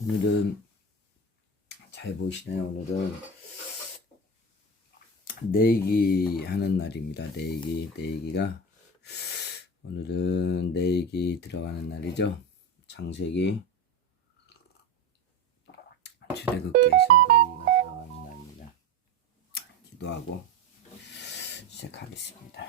오늘은 잘 보시네요. 오늘은 내기 하는 날입니다. 내기가 오늘은 내기 들어가는 날이죠. 창세기 출애굽기에서 내기가 들어가는 날입니다. 기도하고 시작하겠습니다.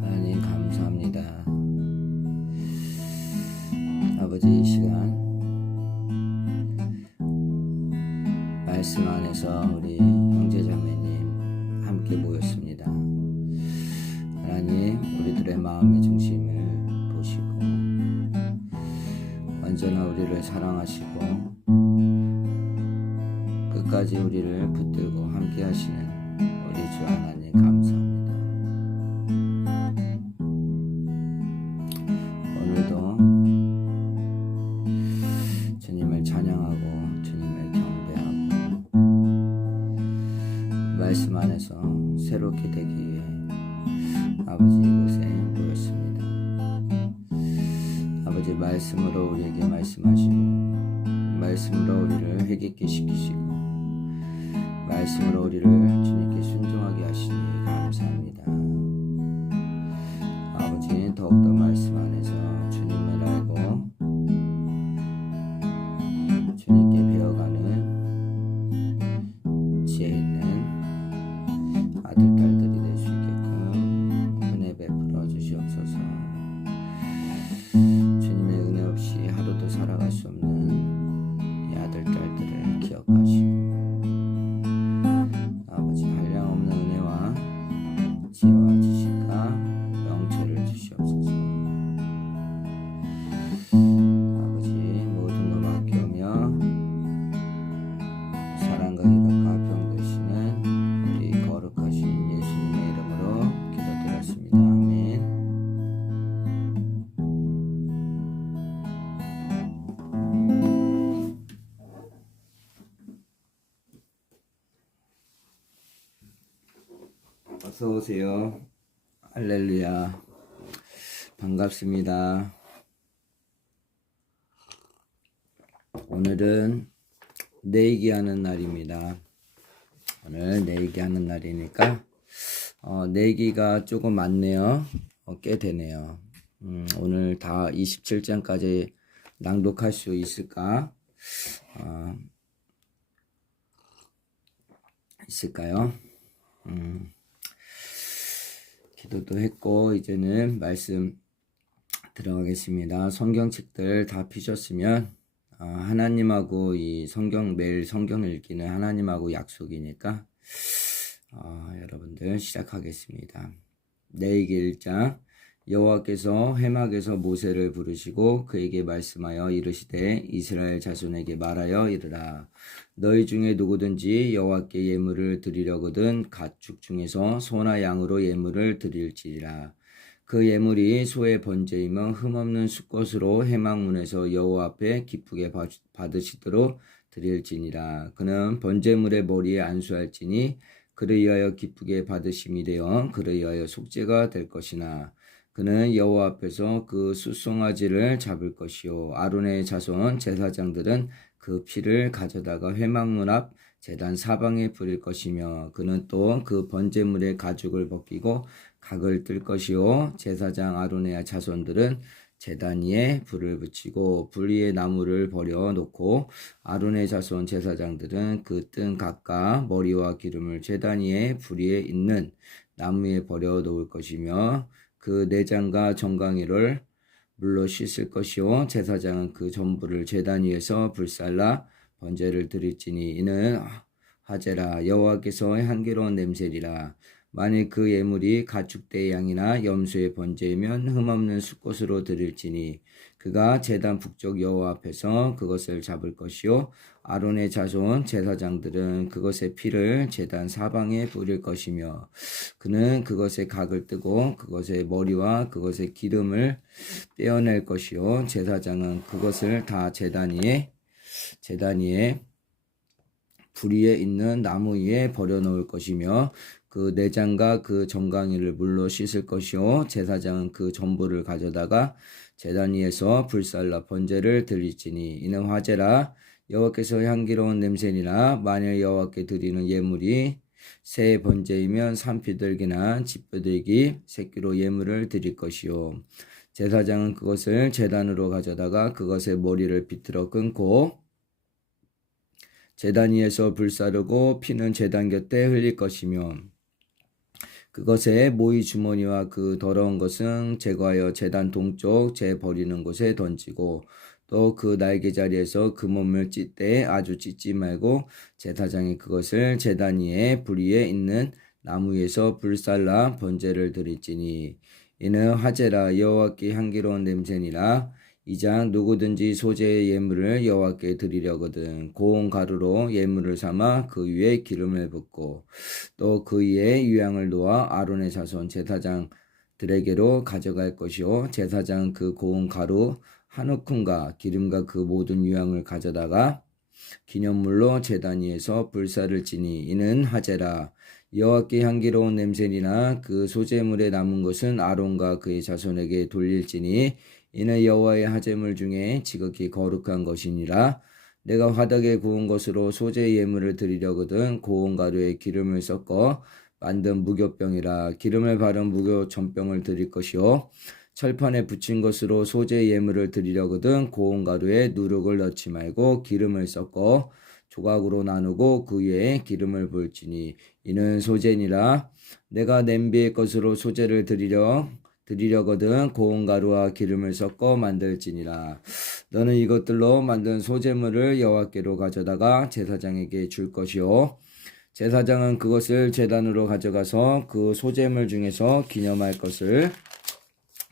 하나님 감사합니다. 아버지, 이 시간 말씀 안에서 우리 형제자매님 함께 모였습니다. 하나님, 우리들의 마음의 중심을 보시고 언제나 우리를 사랑하시고 끝까지 우리를 붙들고 함께 하시는 우리 주 하나님 감사합니다. 오늘도 주님을 찬양하고 주님을 경배하고 말씀 안에서 새롭게 되기 위해 아버지 이곳에 모였습니다. 아버지, 말씀으로 우리에게 말씀하시고 말씀으로 우리를 회개케 시키시고 말씀으로 우리를 주님께 순종하게 하시니 감사합니다. 아버지, 더욱더 말씀 안에서 주님을 알고 주님께 배워가는 지혜 있는 아들, 딸들이 될 수 있게끔 은혜 베풀어 주시옵소서. 주님의 은혜 없이 하루도 살아갈 수 없는 이 아들, 딸들을 기억하시고 아버지, 한량없는 은혜와 지혜와 지식과 영체를 주시옵소서. 아버지, 모든 것 맡겨오며 사랑과 희락과 평 되시는 우리 거룩하신 예수님의 이름으로 기도드렸습니다. 아멘. 어서 오세요. 할렐루야. 반갑습니다. 오늘은 내기하는 날입니다. 오늘 내기하는 날이니까 내기가 조금 많네요. 꽤 되네요. 오늘 다 27장까지 낭독할 수 있을까? 있을까요? 기도도 했고 이제는 말씀 들어가겠습니다. 성경책들 다 피셨으면 하나님하고 이 매일 성경 읽기는 하나님하고 약속이니까 여러분들 시작하겠습니다. 내기 1장. 여호와께서 회막에서 모세를 부르시고 그에게 말씀하여 이르시되 이스라엘 자손에게 말하여 이르라. 너희 중에 누구든지 여호와께 예물을 드리려거든 가축 중에서 소나 양으로 예물을 드릴지니라. 그 예물이 소의 번제이면 흠없는 수컷으로 회막문에서 여호와 앞에 기쁘게 받으시도록 드릴지니라. 그는 번제물의 머리에 안수할지니 그를 위하여 기쁘게 받으심이 되어 그를 위하여 속죄가 될 것이나 그는 여호와 앞에서 그 숫송아지를 잡을 것이요 아론의 자손 제사장들은 그 피를 가져다가 회막문 앞 제단 사방에 뿌릴 것이며 그는 또 그 번제물의 가죽을 벗기고 각을 뜰 것이요 제사장 아론의 자손들은 제단 위에 불을 붙이고 불 위에 나무를 버려 놓고 아론의 자손 제사장들은 그 뜬 각과 머리와 기름을 제단 위에 불 위에 있는 나무에 버려 놓을 것이며 그 내장과 정강이를 물로 씻을 것이요 제사장은 그 전부를 제단 위에서 불살라 번제를 드릴지니 이는 화제라 여호와께서 향기로운 냄새리라. 만일 그 예물이 가축대 양이나 염소의 번제이면 흠없는 수꽃으로 드릴지니 그가 제단 북쪽 여호와 앞에서 그것을 잡을 것이요 아론의 자손 제사장들은 그것의 피를 제단 사방에 뿌릴 것이며 그는 그것의 각을 뜨고 그것의 머리와 그것의 기름을 떼어낼 것이요 제사장은 그것을 다 제단 위에 불 위에 있는 나무 위에 버려놓을 것이며 그 내장과 그 정강이를 물로 씻을 것이요 제사장은 그 전부를 가져다가 제단 위에서 불살라 번제를 드릴지니 이는 화제라 여호와께서 향기로운 냄새니라. 만일 여호와께 드리는 예물이 새 번제이면 산비둘기나 집비둘기 새끼로 예물을 드릴 것이요 제사장은 그것을 제단으로 가져다가 그것의 머리를 비틀어 끊고 제단 위에서 불사르고 피는 제단 곁에 흘릴 것이며 그것의 모이 주머니와 그 더러운 것은 제거하여 제단 동쪽 제 버리는 곳에 던지고 또 그 날개 자리에서 그 몸을 찢되 아주 찢지 말고 제사장이 그것을 제단 위에 불 위에 있는 나무 위에서 불살라 번제를 드릴지니 이는 화제라 여호와께 향기로운 냄새니라. 2장 누구든지 소재의 예물을 여호와께 드리려거든 고운 가루로 예물을 삼아 그 위에 기름을 붓고 또 그 위에 유향을 놓아 아론의 자손 제사장들에게로 가져갈 것이요 제사장은 그 고운 가루 한 우푼과 기름과 그 모든 유향을 가져다가 기념물로 제단 위에서 불사를 지니 이는 화제라 여호와께 향기로운 냄새니나 그 소재물에 남은 것은 아론과 그의 자손에게 돌릴지니 이는 여호와의 하제물 중에 지극히 거룩한 것이니라. 내가 화덕에 구운 것으로 소재 예물을 드리려거든 고운 가루에 기름을 섞어 만든 무교병이라. 기름을 바른 무교 전병을 드릴 것이요 철판에 붙인 것으로 소재 예물을 드리려거든 고운 가루에 누룩을 넣지 말고 기름을 섞어 조각으로 나누고 그 위에 기름을 부을지니 이는 소재니라. 내가 냄비의 것으로 소재를 드리려거든 고운 가루와 기름을 섞어 만들지니라. 너는 이것들로 만든 소재물을 여호와께로 가져다가 제사장에게 줄 것이요 제사장은 그것을 제단으로 가져가서 그 소재물 중에서 기념할 것을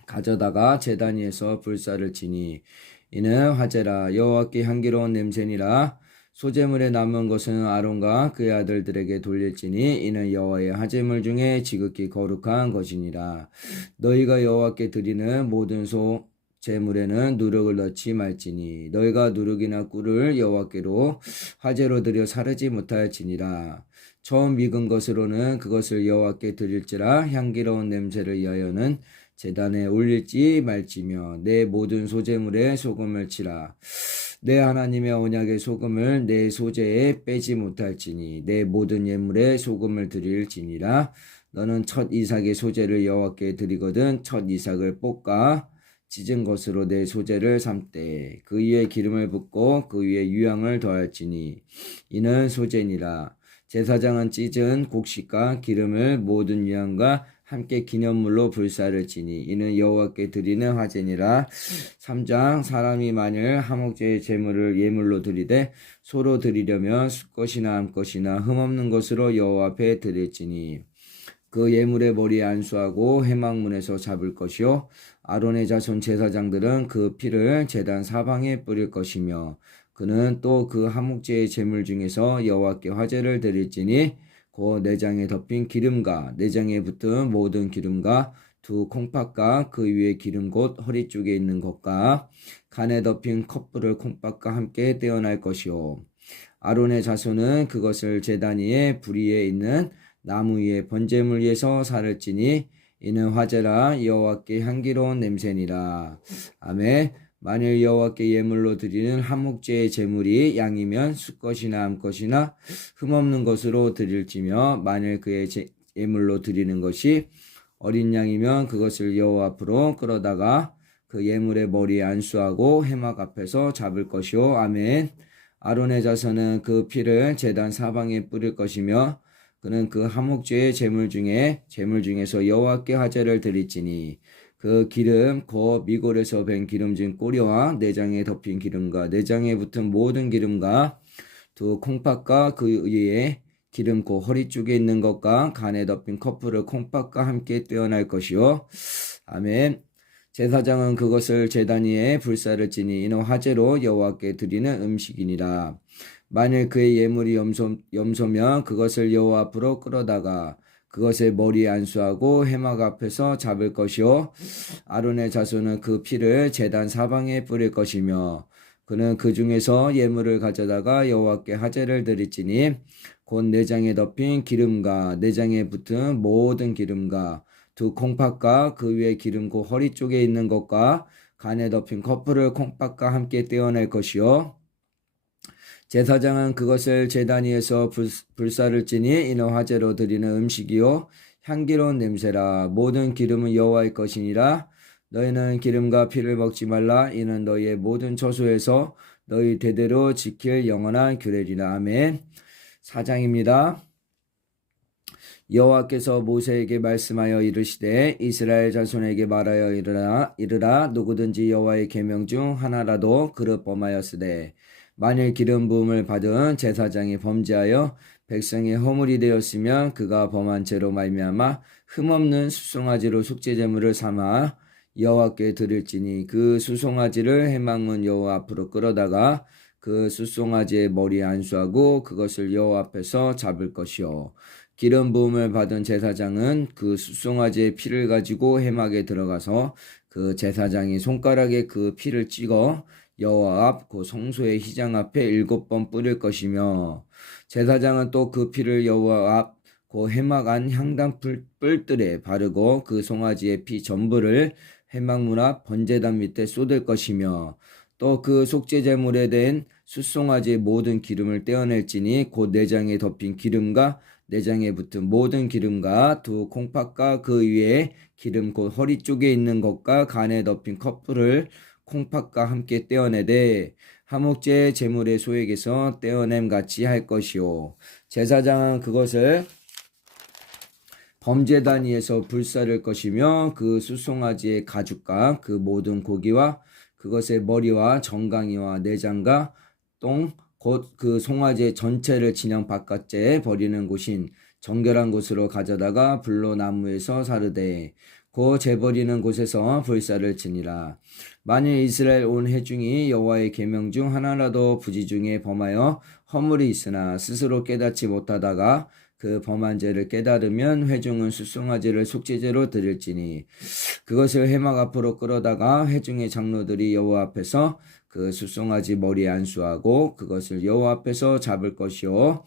가져다가 제단 위에서 불사를 지니 이는 화제라 여호와께 향기로운 냄새니라. 소재물에 남은 것은 아론과 그의 아들들에게 돌릴지니 이는 여호와의 화제물 중에 지극히 거룩한 것이니라. 너희가 여호와께 드리는 모든 소재물에는 누룩을 넣지 말지니 너희가 누룩이나 꿀을 여호와께로 화제로 드려 사르지 못할지니라. 처음 익은 것으로는 그것을 여호와께 드릴지라. 향기로운 냄새를 위하여는 제단에 올릴지 말지며 내 모든 소재물에 소금을 치라. 내 하나님의 언약의 소금을 내 소재에 빼지 못할지니 내 모든 예물에 소금을 드릴지니라. 너는 첫 이삭의 소재를 여호와께 드리거든 첫 이삭을 볶아 찢은 것으로 내 소재를 삶되 그 위에 기름을 붓고 그 위에 유향을 더할지니 이는 소재니라. 제사장은 찢은 곡식과 기름을 모든 유향과 함께 기념물로 불사를 지니 이는 여호와께 드리는 화제니라. 3장 사람이 만일 화목제의 제물을 예물로 드리되 소로 드리려면 숫것이나 암것이나 흠없는 것으로 여호와 앞에 드릴지니 그 예물의 머리에 안수하고 회막문에서 잡을 것이요 아론의 자손 제사장들은 그 피를 제단 사방에 뿌릴 것이며 그는 또 그 화목제의 제물 중에서 여호와께 화제를 드릴지니 그 내장에 덮인 기름과 내장에 붙은 모든 기름과 두 콩팥과 그 위에 기름 곧 허리 쪽에 있는 것과 간에 덮인 컵불을 콩팥과 함께 떼어날 것이요 아론의 자손은 그것을 제단 위에 불 위에 있는 나무 위에 번제물 위에서 살을 찌니 이는 화제라 여호와께 향기로운 냄새니라. 아멘. 만일 여호와께 예물로 드리는 한목제의 제물이 양이면 숫것이나 암것이나 흠없는 것으로 드릴지며 만일 그의 예물로 드리는 것이 어린 양이면 그것을 여호와 앞으로 끌어다가 그 예물의 머리에 안수하고 회막 앞에서 잡을 것이요 아멘. 아론의 자손은 그 피를 제단 사방에 뿌릴 것이며 그는 그 한목제의 제물 중에서 여호와께 화제를 드릴지니 그 기름 곧 미골에서 밴 기름진 꼬리와 내장에 덮인 기름과 내장에 붙은 모든 기름과 두 콩팥과 그 위에 기름 곧 허리 쪽에 있는 것과 간에 덮인 커플을 콩팥과 함께 떼어낼 것이요. 아멘. 제사장은 그것을 제단 위에 불사를 지니 이는 화제로 여호와께 드리는 음식이니라. 만일 그의 예물이 염소면 그것을 여호와 앞으로 끌어다가 그것의 머리에 안수하고 회막 앞에서 잡을 것이요. 아론의 자손은 그 피를 제단 사방에 뿌릴 것이며 그는 그 중에서 예물을 가져다가 여호와께 화제를 드릴지니 곧 내장에 덮인 기름과 내장에 붙은 모든 기름과 두 콩팥과 그 위에 기름 곧 허리 쪽에 있는 것과 간에 덮인 커플을 콩팥과 함께 떼어낼 것이요. 제사장은 그것을 제단 위에서 불사를 지니 이는 화제로 드리는 음식이요 향기로운 냄새라. 모든 기름은 여호와의 것이니라. 너희는 기름과 피를 먹지 말라. 이는 너희의 모든 처소에서 너희 대대로 지킬 영원한 규례리라. 아멘. 4장입니다. 여호와께서 모세에게 말씀하여 이르시되 이스라엘 자손에게 말하여 이르라 누구든지 여호와의 계명 중 하나라도 그릇 범하였으되 만일 기름 부음을 받은 제사장이 범죄하여 백성의 허물이 되었으면 그가 범한 죄로 말미암아 흠없는 수송아지로 속죄제물을 삼아 여호와께 드릴지니 그 수송아지를 회막문 여호와 앞으로 끌어다가 그 수송아지의 머리에 안수하고 그것을 여호와 앞에서 잡을 것이요. 기름 부음을 받은 제사장은 그 수송아지의 피를 가지고 회막에 들어가서 그 제사장이 손가락에 그 피를 찍어 여호와 앞 그 성소의 휘장 앞에 7번 뿌릴 것이며 제사장은 또 그 피를 여호와 앞 그 회막 안 향단 뿔들에 바르고 그 송아지의 피 전부를 회막문 앞 번제단 밑에 쏟을 것이며 또 그 속죄제물에 된 숫송아지의 모든 기름을 떼어낼지니 곧 내장에 덮인 기름과 내장에 붙은 모든 기름과 두 콩팥과 그 위에 기름 곧 허리 쪽에 있는 것과 간에 덮인 커플을 콩팥과 함께 떼어내되 화목제 제물의 소액에서 떼어냄 같이 할 것이요. 제사장은 그것을 범제단 위에서 불사를 것이며 그 수송아지의 가죽과 그 모든 고기와 그것의 머리와 정강이와 내장과 똥 곧 그 송아지 전체를 진영 바깥에 버리는 곳인 정결한 곳으로 가져다가 불로 나무에서 사르되 그 재버리는 곳에서 불사를 지니라. 만일 이스라엘 온 회중이 여호와의 계명 중 하나라도 부지 중에 범하여 허물이 있으나 스스로 깨닫지 못하다가 그 범한 죄를 깨달으면 회중은 숫송아지를 속죄제로 드릴지니 그것을 회막 앞으로 끌어다가 회중의 장로들이 여호와 앞에서 그 숫송아지 머리에 안수하고 그것을 여호와 앞에서 잡을 것이요.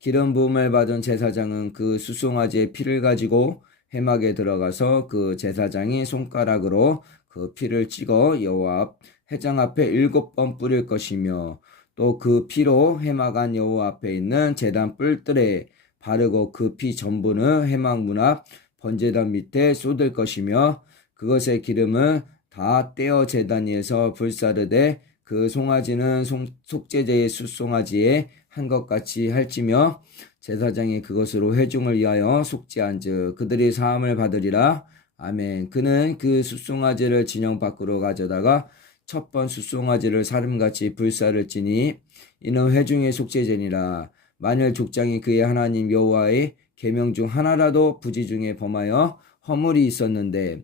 기름 부음을 받은 제사장은 그 숫송아지의 피를 가지고 회막에 들어가서 그 제사장이 손가락으로 그 피를 찍어 여호와 앞 회장 앞에 7번 뿌릴 것이며 또 그 피로 회막 안 여호와 앞에 있는 제단 뿔들에 바르고 그 피 전부는 회막 문 앞 번제단 밑에 쏟을 것이며 그것의 기름은 다 떼어 제단 위에서 불사르되 그 송아지는 속죄제의 숫송아지에 한 것 같이 할지며 제사장이 그것으로 회중을 위하여 속죄한즉 그들이 사함을 받으리라. 아멘. 그는 그 숫송아지를 진영 밖으로 가져다가 첫 번 숫송아지를 사름같이 불사를 지니 이는 회중의 속죄제니라. 만일 족장이 그의 하나님 여호와의 계명 중 하나라도 부지 중에 범하여 허물이 있었는데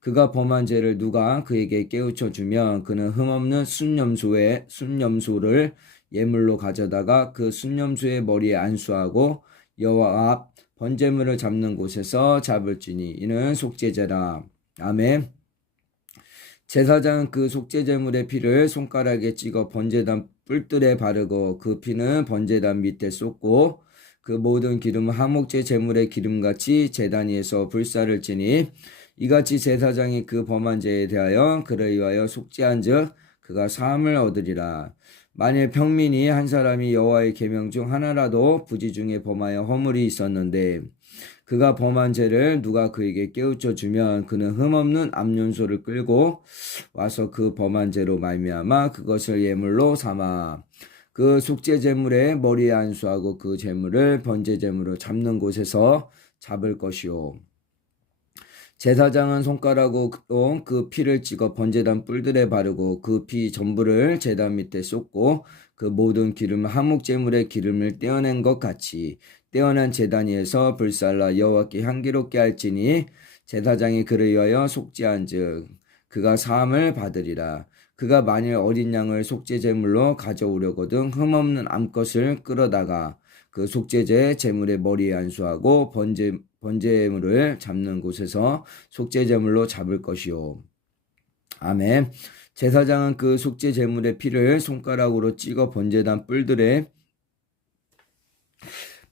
그가 범한 죄를 누가 그에게 깨우쳐 주면 그는 흠없는 순염소를 예물로 가져다가 그 순염소의 머리에 안수하고 여호와 앞 번제물을 잡는 곳에서 잡을지니 이는 속죄제라. 아멘. 제사장은 그 속죄제물의 피를 손가락에 찍어 번제단 뿔들에 바르고 그 피는 번제단 밑에 쏟고 그 모든 기름은 화목제 제물의 기름같이 제단 위에서 불사를 지니 이같이 제사장이 그 범한 죄에 대하여 그를 위하여 속죄한즉 그가 사함을 얻으리라. 만일 평민이 한 사람이 여호와의 계명 중 하나라도 부지 중에 범하여 허물이 있었는데 그가 범한 죄를 누가 그에게 깨우쳐 주면 그는 흠없는 암염소를 끌고 와서 그 범한 죄로 말미암아 그것을 예물로 삼아 그 속죄 제물의 머리에 안수하고 그 제물을 번제 제물로 잡는 곳에서 잡을 것이요. 제사장은 손가락으로 그 피를 찍어 번제단 뿔들에 바르고 그 피 전부를 제단 밑에 쏟고 그 모든 기름 화목제물의 기름을 떼어낸 것 같이 떼어난 제단 위에서 불살라 여호와께 향기롭게 할지니 제사장이 그를 위하여 속죄한즉 그가 사함을 받으리라. 그가 만일 어린 양을 속죄 제물로 가져오려거든 흠없는 암것을 끌어다가 그 속죄제 제물의 머리에 안수하고 번제물을 잡는 곳에서 속죄 제물로 잡을 것이요. 아멘. 제사장은 그 속죄 제물의 피를 손가락으로 찍어 번제단 뿔들에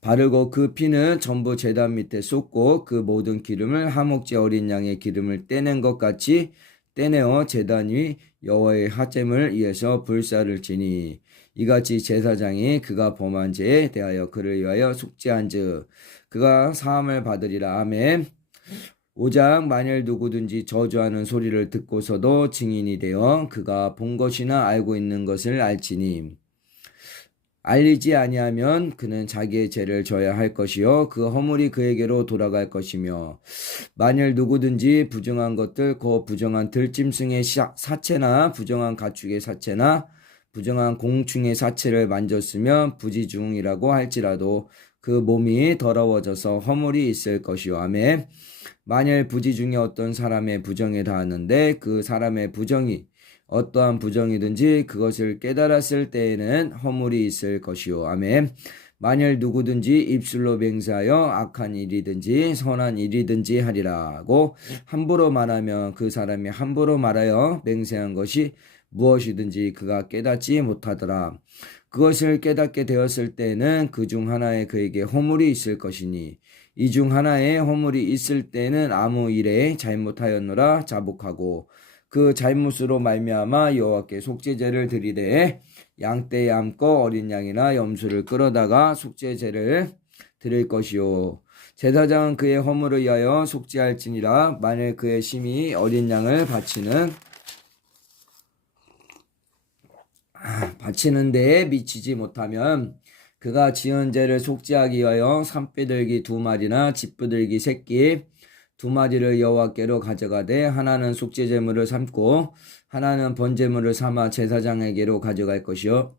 바르고 그 피는 전부 제단 밑에 쏟고 그 모든 기름을 하목제 어린 양의 기름을 떼낸 것 같이 떼내어 제단 위 여호와의 하잼을 위해서 불사를 지니 이같이 제사장이 그가 범한 죄에 대하여 그를 위하여 속죄한즉 그가 사함을 받으리라. 아멘. 5장 만일 누구든지 저주하는 소리를 듣고서도 증인이 되어 그가 본 것이나 알고 있는 것을 알지니 알리지 아니하면 그는 자기의 죄를 져야 할 것이요 그 허물이 그에게로 돌아갈 것이며 만일 누구든지 부정한 것들 곧 부정한 들짐승의 사체나 부정한 가축의 사체나 부정한 공충의 사체를 만졌으면 부지중이라고 할지라도 그 몸이 더러워져서 허물이 있을 것이요. 아멘. 만일 부지중에 어떤 사람의 부정에 닿았는데 그 사람의 부정이 어떠한 부정이든지 그것을 깨달았을 때에는 허물이 있을 것이요. 아멘. 만일 누구든지 입술로 맹세하여 악한 일이든지 선한 일이든지 하리라고 함부로 말하면 그 사람이 함부로 말하여 맹세한 것이 무엇이든지 그가 깨닫지 못하더라. 그것을 깨닫게 되었을 때는 그 중 하나에 그에게 허물이 있을 것이니 이 중 하나에 허물이 있을 때는 아무 일에 잘못하였노라 자복하고 그 잘못으로 말미암아 여호와께 속죄제를 드리되 양떼에 암고 어린 양이나 염소를 끌어다가 속죄제를 드릴 것이요 제사장은 그의 허물을 위하여 속죄할지니라. 만일 그의 심히 어린 양을 바치는 데에 미치지 못하면 그가 지은 죄를 속죄하기 위하여 산비둘기 2마리나 집비둘기 새끼 2마리를 여호와께로 가져가되 하나는 속죄제물을 삼고 하나는 번제물을 삼아 제사장에게로 가져갈 것이요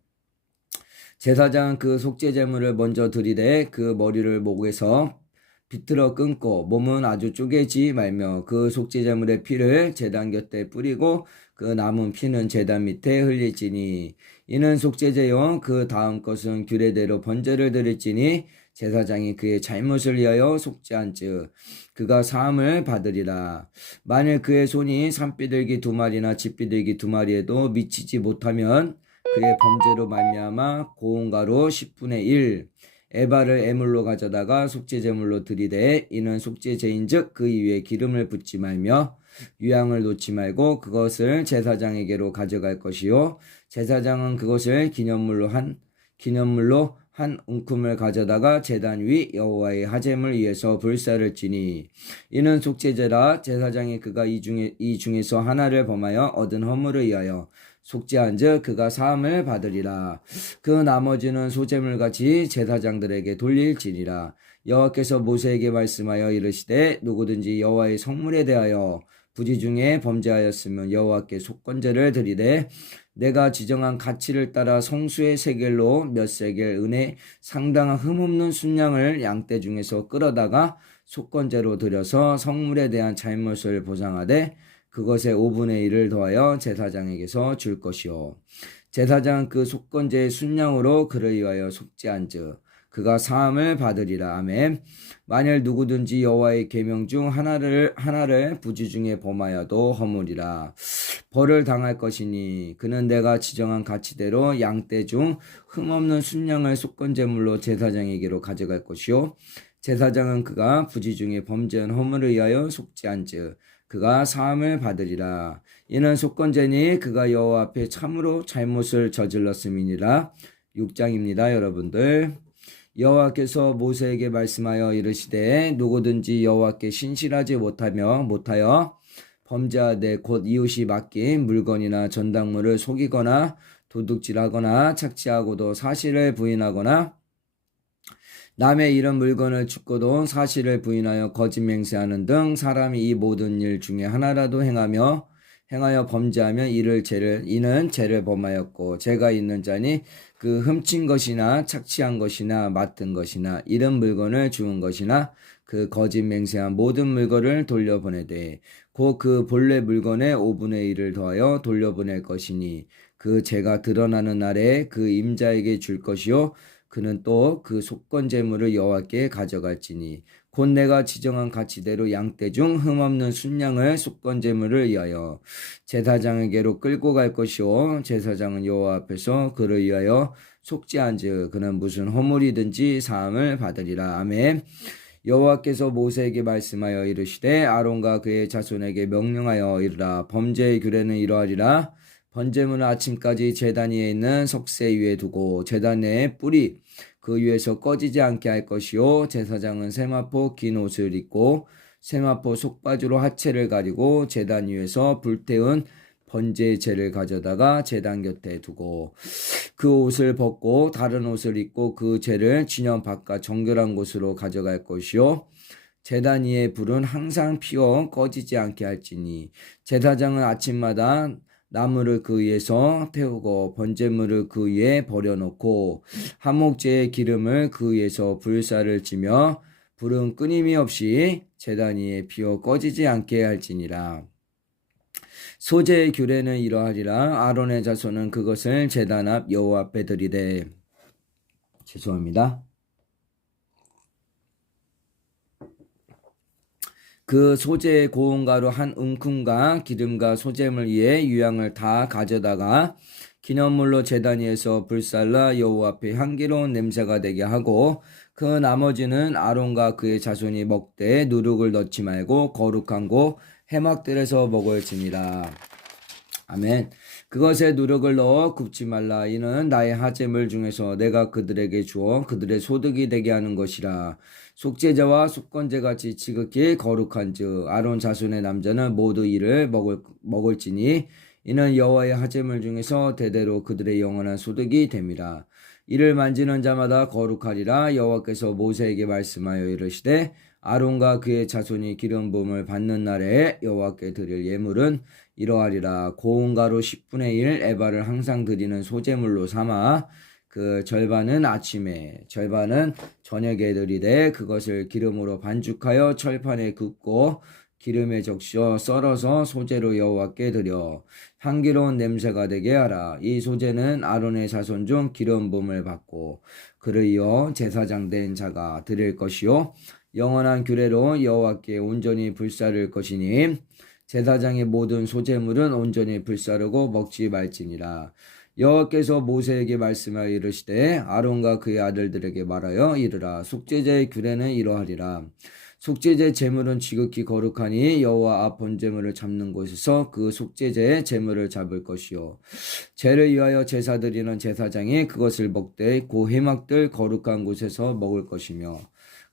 제사장은 그 속죄제물을 먼저 드리되 그 머리를 목에서 비틀어 끊고 몸은 아주 쪼개지 말며 그 속죄제물의 피를 제단 곁에 뿌리고 그 남은 피는 제단 밑에 흘릴지니 이는 속죄제요 그 다음 것은 규례대로 번제를 드릴지니 제사장이 그의 잘못을 위하여 속죄한즉 그가 사함을 받으리라. 만일 그의 손이 산비둘기 2마리나 집비둘기 2마리에도 미치지 못하면 그의 범죄로 말미암아 고운 가루 10분의 1 에바를 애물로 가져다가 속죄제물로 드리되 이는 속죄제인즉 그 위에 기름을 붓지 말며 유향을 놓지 말고 그것을 제사장에게로 가져갈 것이요 제사장은 그것을 기념물로 한 움큼을 가져다가 제단 위 여호와의 하잼을 위해서 불사를 지니 이는 속죄제라. 제사장이 그가 이 중에서 하나를 범하여 얻은 허물을 위하여 속죄한즉 그가 사함을 받으리라. 그 나머지는 소제물같이 제사장들에게 돌릴지니라. 여호와께서 모세에게 말씀하여 이르시되 누구든지 여호와의 성물에 대하여 부지중에 범죄하였으면 여호와께 속건제를 드리되 내가 지정한 가치를 따라 성수의 세겔로 몇 세겔 은에 상당한 흠없는 순양을 양떼 중에서 끌어다가 속건제로 드려서 성물에 대한 잘못을 보상하되 그것의 5분의 1을 더하여 제사장에게서 줄 것이요 제사장은 그 속건제의 순양으로 그를 위하여 속죄한즉 그가 사함을 받으리라. 아멘. 만일 누구든지 여호와의 계명 중 하나를 부지중에 범하여도 허물이라 벌을 당할 것이니 그는 내가 지정한 가치대로 양떼 중 흠없는 순양을 속건제물로 제사장에게로 가져갈 것이요 제사장은 그가 부지중에 범죄한 허물을 위하여 속죄한즉 그가 사함을 받으리라. 이는 속건제니 그가 여호와 앞에 참으로 잘못을 저질렀음이니라. 6장입니다. 여러분들 여호와께서 모세에게 말씀하여 이르시되 누구든지 여호와께 신실하지 못하여 범죄하되 곧 이웃이 맡긴 물건이나 전당물을 속이거나 도둑질하거나 착취하고도 사실을 부인하거나 남의 이런 물건을 죽고도 사실을 부인하여 거짓 맹세하는 등 사람이 이 모든 일 중에 하나라도 행하여 범죄하면 이는 죄를 범하였고 죄가 있는 자니 그 훔친 것이나 착취한 것이나 맡은 것이나 잃은 물건을 주운 것이나 그 거짓 맹세한 모든 물건을 돌려보내되 곧 그 본래 물건의 5분의 1을 더하여 돌려보낼 것이니 그 죄가 드러나는 날에 그 임자에게 줄 것이요 그는 또 그 속건 제물을 여호와께 가져갈지니 곧 내가 지정한 가치대로 양떼 중 흠없는 순양을 속건 제물을 위하여 제사장에게로 끌고 갈 것이요 제사장은 여호와 앞에서 그를 위하여 속죄한즉 그는 무슨 허물이든지 사함을 받으리라. 아멘. 여호와께서 모세에게 말씀하여 이르시되 아론과 그의 자손에게 명령하여 이르라. 범죄의 규례는 이러하리라. 번제물은 아침까지 제단 위에 있는 석쇠 위에 두고 제단 내에 뿔이 그 위에서 꺼지지 않게 할 것이요 제사장은 세마포 긴 옷을 입고 세마포 속바지로 하체를 가리고 제단 위에서 불태운 번제의 재를 가져다가 제단 곁에 두고 그 옷을 벗고 다른 옷을 입고 그 재를 진영 바깥 정결한 곳으로 가져갈 것이요 제단 위의 불은 항상 피어 꺼지지 않게 할지니 제사장은 아침마다 나무를 그 위에서 태우고 번제물을 그 위에 버려놓고 한목제의 기름을 그 위에서 불사를 지며 불은 끊임이 없이 제단 위에 피어 꺼지지 않게 할지니라. 소제의 규례는 이러하리라. 아론의 자손은 그것을 제단 앞 여호와 앞에 드리되 죄송합니다. 그 소재의 고운 가루 한 움큼과 기름과 소재물 위에 유향을 다 가져다가 기념물로 제단 위에서 불살라 여호와 앞에 향기로운 냄새가 되게 하고 그 나머지는 아론과 그의 자손이 먹되 누룩을 넣지 말고 거룩한 곳 해막들에서 먹을지니라. 아멘. 그것에 누룩을 넣어 굽지 말라. 이는 나의 하제물 중에서 내가 그들에게 주어 그들의 소득이 되게 하는 것이라. 속죄제와 속건제같이 지극히 거룩한즉 아론 자손의 남자는 모두 이를 먹을지니 이는 여호와의 하제물 중에서 대대로 그들의 영원한 소득이 됨이라. 이를 만지는 자마다 거룩하리라. 여호와께서 모세에게 말씀하여 이르시되 아론과 그의 자손이 기름 부음을 받는 날에 여호와께 드릴 예물은 이러하리라. 고운 가루 10분의 1 에바를 항상 드리는 소제물로 삼아 그 절반은 아침에 절반은 저녁에 드리되 그것을 기름으로 반죽하여 철판에 굽고 기름에 적셔 썰어서 소제로 여호와께 드려 향기로운 냄새가 되게 하라. 이 소제는 아론의 자손 중 기름 부음을 받고 그를 이어 제사장 된 자가 드릴 것이요 영원한 규례로 여호와께 온전히 불사를 것이니 제사장의 모든 소제물은 온전히 불사르고 먹지 말지니라. 여호와께서 모세에게 말씀하여 이르시되 아론과 그의 아들들에게 말하여 이르라. 속죄제의 규례는 이러하리라. 속죄제 제물은 지극히 거룩하니 여호와 앞 번제물을 잡는 곳에서 그 속죄제의 제물을 잡을 것이요 죄를 위하여 제사 드리는 제사장이 그것을 먹되 그 해막들 거룩한 곳에서 먹을 것이며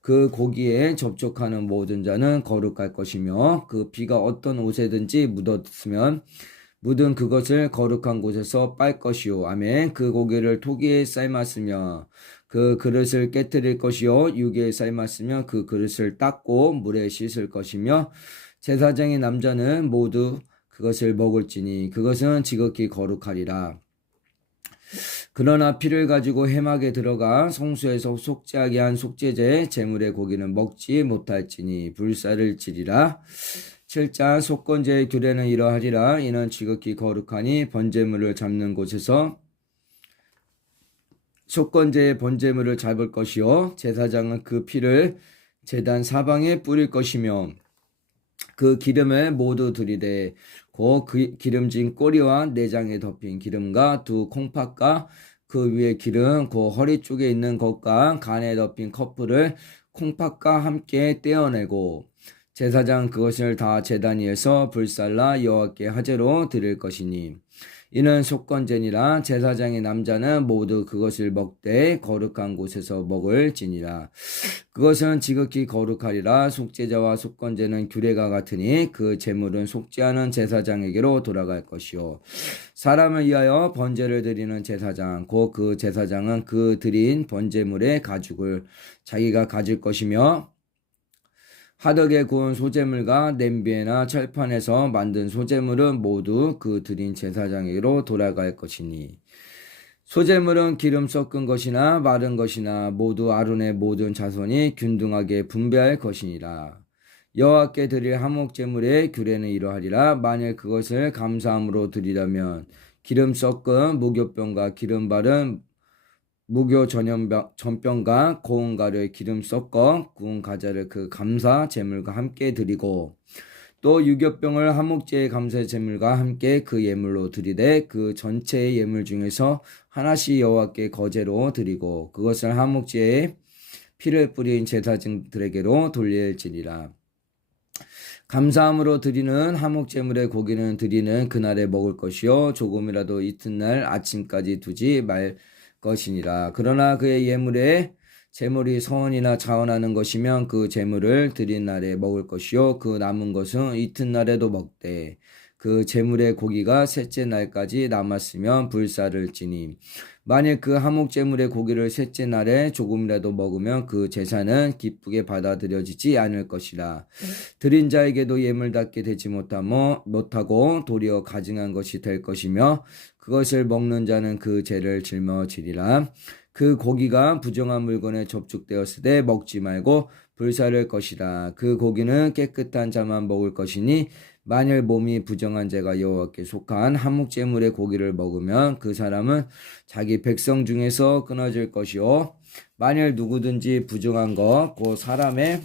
그 고기에 접촉하는 모든 자는 거룩할 것이며 그 피가 어떤 옷에든지 묻었으면 묻은 그것을 거룩한 곳에서 빨 것이요. 아멘. 그 고기를 토기에 삶았으며 그 그릇을 깨뜨릴 것이요. 유기에 삶았으며 그 그릇을 닦고 물에 씻을 것이며 제사장의 남자는 모두 그것을 먹을지니 그것은 지극히 거룩하리라. 그러나 피를 가지고 해막에 들어가 성소에서 속죄하게 한 속죄제의 제물의 고기는 먹지 못할지니 불사를 지리라. 7장 속건제의 규례는 이러하리라. 이는 지극히 거룩하니 번제물을 잡는 곳에서 속건제의 번제물을 잡을 것이요 제사장은 그 피를 제단 사방에 뿌릴 것이며 그 기름을 모두 들이되 그 기름진 꼬리와 내장에 덮인 기름과 두 콩팥과 그 위에 기름 그 허리 쪽에 있는 것과 간에 덮인 커플을 콩팥과 함께 떼어내고 제사장 그것을 다 제단 위에서 불살라 여호와께 하제로 드릴 것이니 이는 속건제니라. 제사장의 남자는 모두 그것을 먹되 거룩한 곳에서 먹을지니라. 그것은 지극히 거룩하리라. 속죄자와 속건제는 규례가 같으니 그 제물은 속죄하는 제사장에게로 돌아갈 것이요 사람을 위하여 번제를 드리는 제사장 곧 그 제사장은 그 드린 번제물의 가죽을 자기가 가질 것이며 화덕에 구운 소재물과 냄비나 철판에서 만든 소재물은 모두 그 드린 제사장에게로 돌아갈 것이니 소재물은 기름 섞은 것이나 마른 것이나 모두 아론의 모든 자손이 균등하게 분배할 것이니라. 여호와께 드릴 화목제물의 규례는 이러하리라. 만일 그것을 감사함으로 드리려면 기름 섞은 무교병과 기름 바른 무교 전병과 고운 가루에 기름 섞어 구운 가자를 그 감사 제물과 함께 드리고 또 유교병을 화목제의 감사 제물과 함께 그 예물로 드리되 그 전체의 예물 중에서 하나씩 여호와께 거제로 드리고 그것을 화목제에 피를 뿌린 제사장들에게로 돌릴지니라. 감사함으로 드리는 화목제물의 고기는 드리는 그날에 먹을 것이요 조금이라도 이튿날 아침까지 두지 말 것이니라. 그러나 그의 예물에 제물이 서원이나 자원하는 것이면 그 제물을 드린 날에 먹을 것이요 그 남은 것은 이튿날에도 먹되 그 제물의 고기가 셋째 날까지 남았으면 불사를 지니 만일 그 화목제물의 고기를 셋째 날에 조금이라도 먹으면 그 제사는 기쁘게 받아들여지지 않을 것이라. 드린 자에게도 예물답게 되지 못하고 도리어 가증한 것이 될 것이며 그것을 먹는 자는 그 죄를 짊어지리라. 그 고기가 부정한 물건에 접촉되었을 때 먹지 말고 불사를 것이라. 그 고기는 깨끗한 자만 먹을 것이니 만일 몸이 부정한 자가 여호와께 속한 화목제물의 고기를 먹으면 그 사람은 자기 백성 중에서 끊어질 것이요 만일 누구든지 부정한 것 곧 사람의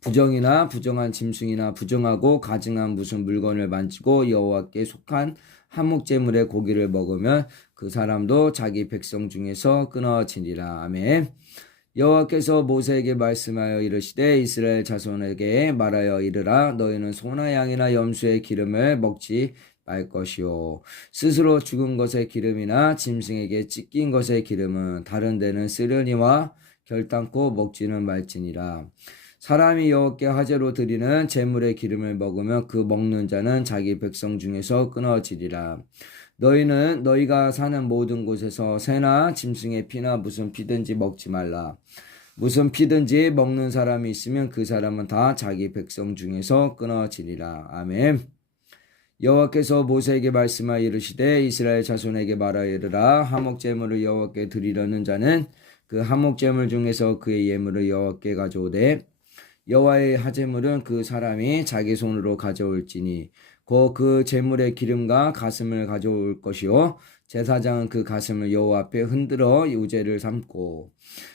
부정이나 부정한 짐승이나 부정하고 가증한 무슨 물건을 만지고 여호와께 속한 화목제물의 고기를 먹으면 그 사람도 자기 백성 중에서 끊어지리라. 아멘. 여호와께서 모세에게 말씀하여 이르시되 이스라엘 자손에게 말하여 이르라. 너희는 소나 양이나 염소의 기름을 먹지 말 것이요 스스로 죽은 것의 기름이나 짐승에게 찢긴 것의 기름은 다른 데는 쓰려니와 결단코 먹지는 말지니라. 사람이 여호와께 화제로 드리는 제물의 기름을 먹으면 그 먹는 자는 자기 백성 중에서 끊어지리라. 너희는 너희가 사는 모든 곳에서 새나 짐승의 피나 무슨 피든지 먹지 말라. 무슨 피든지 먹는 사람이 있으면 그 사람은 다 자기 백성 중에서 끊어지리라. 아멘. 여호와께서 모세에게 말씀하여 이르시되 이스라엘 자손에게 말하여 이르라. 화목제물을 여호와께 드리려는 자는 그 화목제물 중에서 그의 예물을 여호와께 가져오되 여호와의 화제물은 그 사람이 자기 손으로 가져올지니 곧 그 제물의 기름과 가슴을 가져올 것이요 제사장은 그 가슴을 여호와 앞에 흔들어 유제를 삼고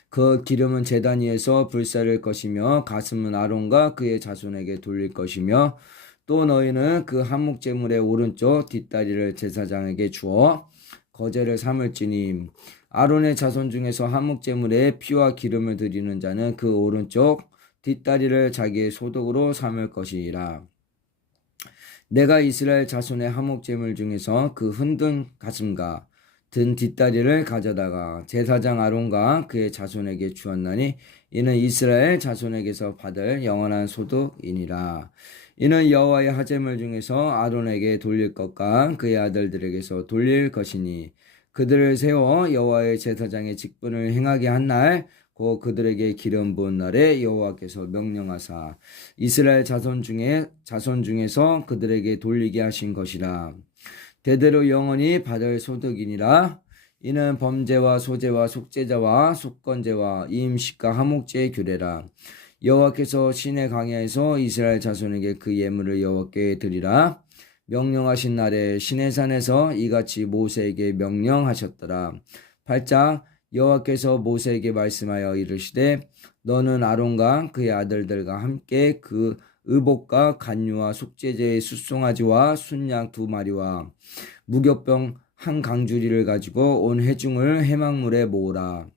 그 기름은 제단 위에서 불사를 것이며 가슴은 아론과 그의 자손에게 돌릴 것이며 또 너희는 그 화목제물의 오른쪽 뒷다리를 제사장에게 주어 거제를 삼을지니 아론의 자손 중에서 화목제물에 피와 기름을 드리는 자는 그 오른쪽 뒷다리를 자기의 소득으로 삼을 것이라. 내가 이스라엘 자손의 화목제물 중에서 그 흔든 가슴과 든 뒷다리를 가져다가 제사장 아론과 그의 자손에게 주었나니 이는 이스라엘 자손에게서 받을 영원한 소득이니라. 이는 여호와의 화제물 중에서 아론에게 돌릴 것과 그의 아들들에게서 돌릴 것이니 그들을 세워 여호와의 제사장의 직분을 행하게 한 날 곧 그들에게 기름 부은 날에 여호와께서 명령하사 이스라엘 자손 중에서 그들에게 돌리게 하신 것이라. 대대로 영원히 받을 소득이니라. 이는 범죄와 소제와 속죄자와 속건제와 이임식과 화목제의 규례라. 여호와께서 시내 광야에서 이스라엘 자손에게 그 예물을 여호와께 드리라 명령하신 날에 시내산에서 이같이 모세에게 명령하셨더라. 8장 여호와께서 모세에게 말씀하여 이르시되 너는 아론과 그의 아들들과 함께 그 의복과 간유와 속죄제의 숫송아지와 순양 2마리와 무교병 한 강주리를 가지고 온 회중을 회막물에 모으라.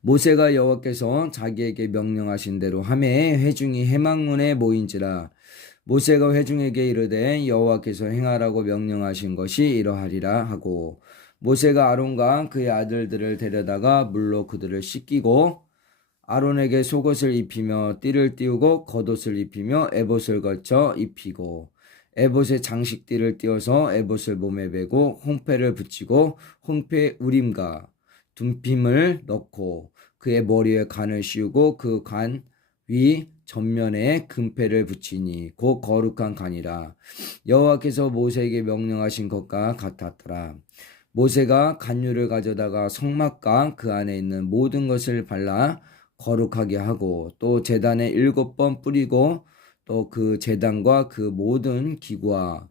모세가 여호와께서 자기에게 명령하신 대로 하매 회중이 회막문에 모인지라. 모세가 회중에게 이르되 여호와께서 행하라고 명령하신 것이 이러하리라 하고 모세가 아론과 그의 아들들을 데려다가 물로 그들을 씻기고 아론에게 속옷을 입히며 띠를 띄우고 겉옷을 입히며 에봇을 걸쳐 입히고 에봇에 장식띠를 띄워서 에봇을 몸에 베고 홍패를 붙이고 홍패 우림과 둔핌을 넣고 그의 머리에 관을 씌우고 그 관 위 전면에 금패를 붙이니 곧 거룩한 간이라. 여호와께서 모세에게 명령하신 것과 같았더라. 모세가 간유를 가져다가 성막과 그 안에 있는 모든 것을 발라 거룩하게 하고 또 제단에 7번 뿌리고 또 그 제단과 그 모든 기구와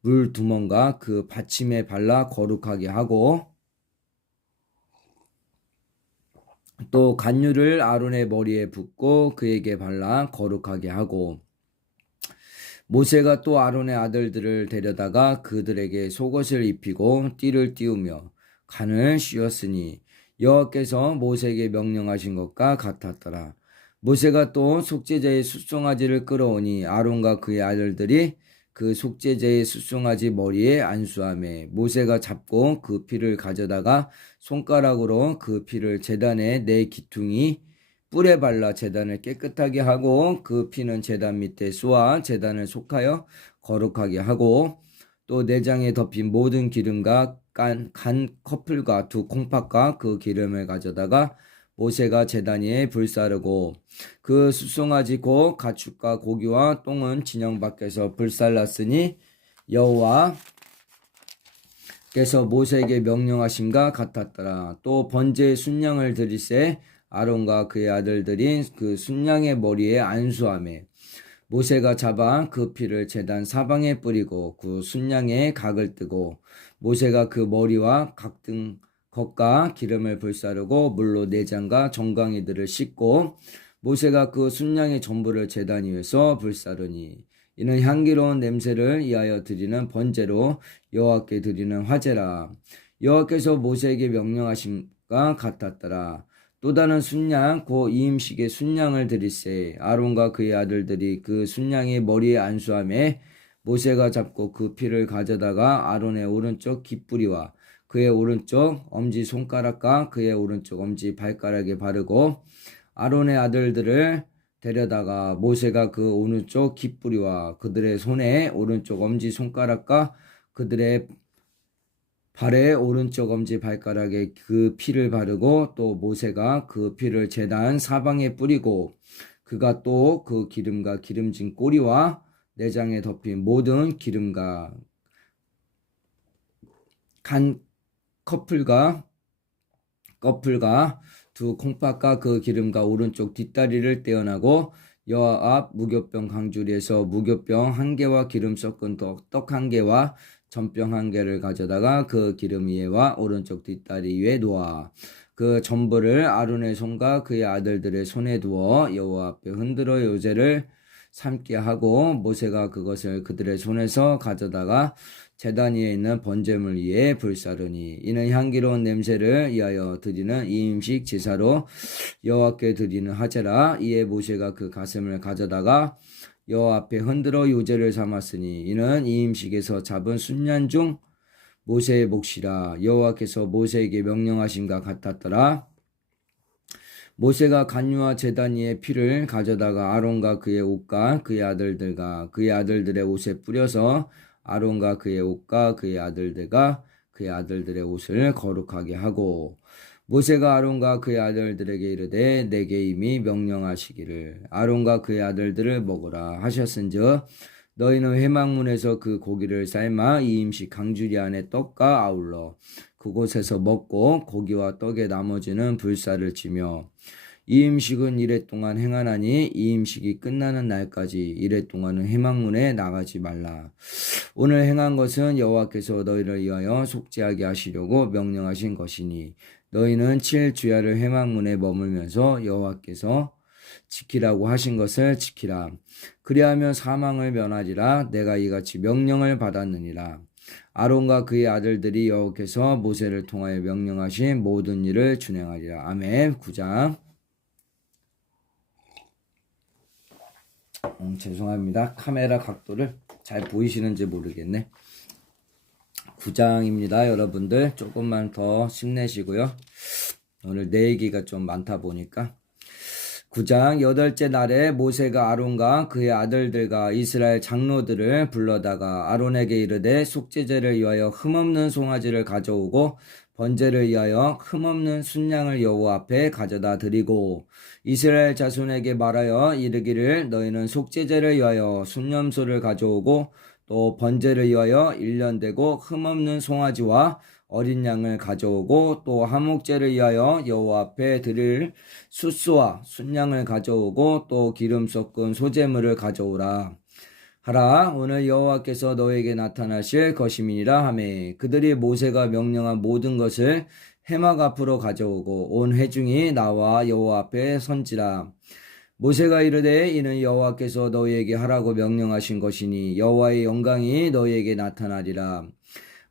물 두멍과 그 받침에 발라 거룩하게 하고 또 간유를 아론의 머리에 붓고 그에게 발라 거룩하게 하고 모세가 또 아론의 아들들을 데려다가 그들에게 속옷을 입히고 띠를 띄우며 간을 씌웠으니 여호와께서 모세에게 명령하신 것과 같았더라. 모세가 또 속죄제의 숫송아지를 끌어오니 아론과 그의 아들들이 그 속죄제의 숫송아지 머리에 안수하며 모세가 잡고 그 피를 가져다가 손가락으로 그 피를 제단의 네 기퉁이 뿔에 발라 제단을 깨끗하게 하고 그 피는 제단 밑에 쏘아 제단을 속하여 거룩하게 하고 또 내장에 덮인 모든 기름과 간 커플과 두 콩팥과 그 기름을 가져다가 모세가 제단 위에 불사르고 그 숫송아지 곧 가축과 고기와 똥은 진영 밖에서 불살랐으니 여호와께서 모세에게 명령하심과 같았더라. 또 번제의 순양을 드리세 아론과 그의 아들들이 그 순양의 머리에 안수하며 모세가 잡아 그 피를 제단 사방에 뿌리고 그 순양의 각을 뜨고 모세가 그 머리와 각 등 겉과 기름을 불사르고 물로 내장과 정강이들을 씻고 모세가 그 순양의 전부를 제단 위에서 불사르니 이는 향기로운 냄새를 위하여 드리는 번제로 여호와께 드리는 화제라. 여호와께서 모세에게 명령하심과 같았더라. 또 다른 순양 곧 이임식의 순양을 드리세 아론과 그의 아들들이 그 순양의 머리에 안수하며 모세가 잡고 그 피를 가져다가 아론의 오른쪽 깃뿌리와 그의 오른쪽 엄지손가락과 그의 오른쪽 엄지 발가락에 바르고 아론의 아들들을 데려다가 모세가 그 오른쪽 깃뿌리와 그들의 손에 오른쪽 엄지손가락과 그들의 발의 오른쪽 엄지 발가락에 그 피를 바르고 또 모세가 그 피를 제단 사방에 뿌리고 그가 또 그 기름과 기름진 꼬리와 내장에 덮인 모든 기름과 간 커플과 두 콩팥과 그 기름과 오른쪽 뒷다리를 떼어나고 여호와 앞 무교병 강주리에서 무교병 한 개와 기름 섞은 떡 한 개와 전병 한 개를 가져다가 그 기름 위에와 오른쪽 뒷다리 위에 놓아 그 전부를 아론의 손과 그의 아들들의 손에 두어 여호와 앞에 흔들어 요제를 삼게 하고 모세가 그것을 그들의 손에서 가져다가 제단 위에 있는 번제물 위에 불사르니 이는 향기로운 냄새를 위하여 드리는 이임식 제사로 여호와께 드리는 화제라. 이에 모세가 그 가슴을 가져다가 여호와 앞에 흔들어 요제를 삼았으니 이는 이임식에서 잡은 순양 중 모세의 몫이라. 여호와께서 모세에게 명령하심과 같았더라. 모세가 간유와 제단 위에 피를 가져다가 아론과 그의 옷과 그의 아들들과 그의 아들들의 옷에 뿌려서 아론과 그의 옷과 그의 아들들과 그의 아들들의 옷을 거룩하게 하고 모세가 아론과 그의 아들들에게 이르되 내게 이미 명령하시기를 아론과 그의 아들들을 먹으라 하셨은즉 너희는 회막문에서 그 고기를 삶아 이임식 강주리 안에 떡과 아울러 그곳에서 먹고 고기와 떡의 나머지는 불사를 지며 이 음식은 이래 동안 행하나니 이 음식이 끝나는 날까지 이래 동안은 회막문에 나가지 말라. 오늘 행한 것은 여호와께서 너희를 위하여 속죄하게 하시려고 명령하신 것이니 너희는 7 주야를 회막문에 머물면서 여호와께서 지키라고 하신 것을 지키라. 그리하면 사망을 면하리라. 내가 이같이 명령을 받았느니라. 아론과 그의 아들들이 여호와께서 모세를 통하여 명령하신 모든 일을 준행하리라. 아멘. 9장. 죄송합니다. 카메라 각도를 잘 보이시는지 모르겠네. 9장입니다. 여러분들 조금만 더 힘내시고요. 오늘 내 얘기가 좀 많다 보니까 9장 8째 날에 모세가 아론과 그의 아들들과 이스라엘 장로들을 불러다가 아론에게 이르되 속죄제를 위하여 흠없는 송아지를 가져오고 번제를 위하여 흠없는 순양을 여호와 앞에 가져다 드리고 이스라엘 자손에게 말하여 이르기를 너희는 속죄제를 위하여 순염소를 가져오고 또 번제를 위하여 1년 되고 흠없는 송아지와 어린 양을 가져오고 또 화목제를 위하여 여호와 앞에 드릴 숫소와 순양을 가져오고 또 기름 섞은 소제물을 가져오라 하라. 오늘 여호와께서 너에게 나타나실 것임이니라 하매 그들이 모세가 명령한 모든 것을 해막 앞으로 가져오고 온 회중이 나와 여호와 앞에 선지라. 모세가 이르되 이는 여호와께서 너희에게 하라고 명령하신 것이니 여호와의 영광이 너희에게 나타나리라.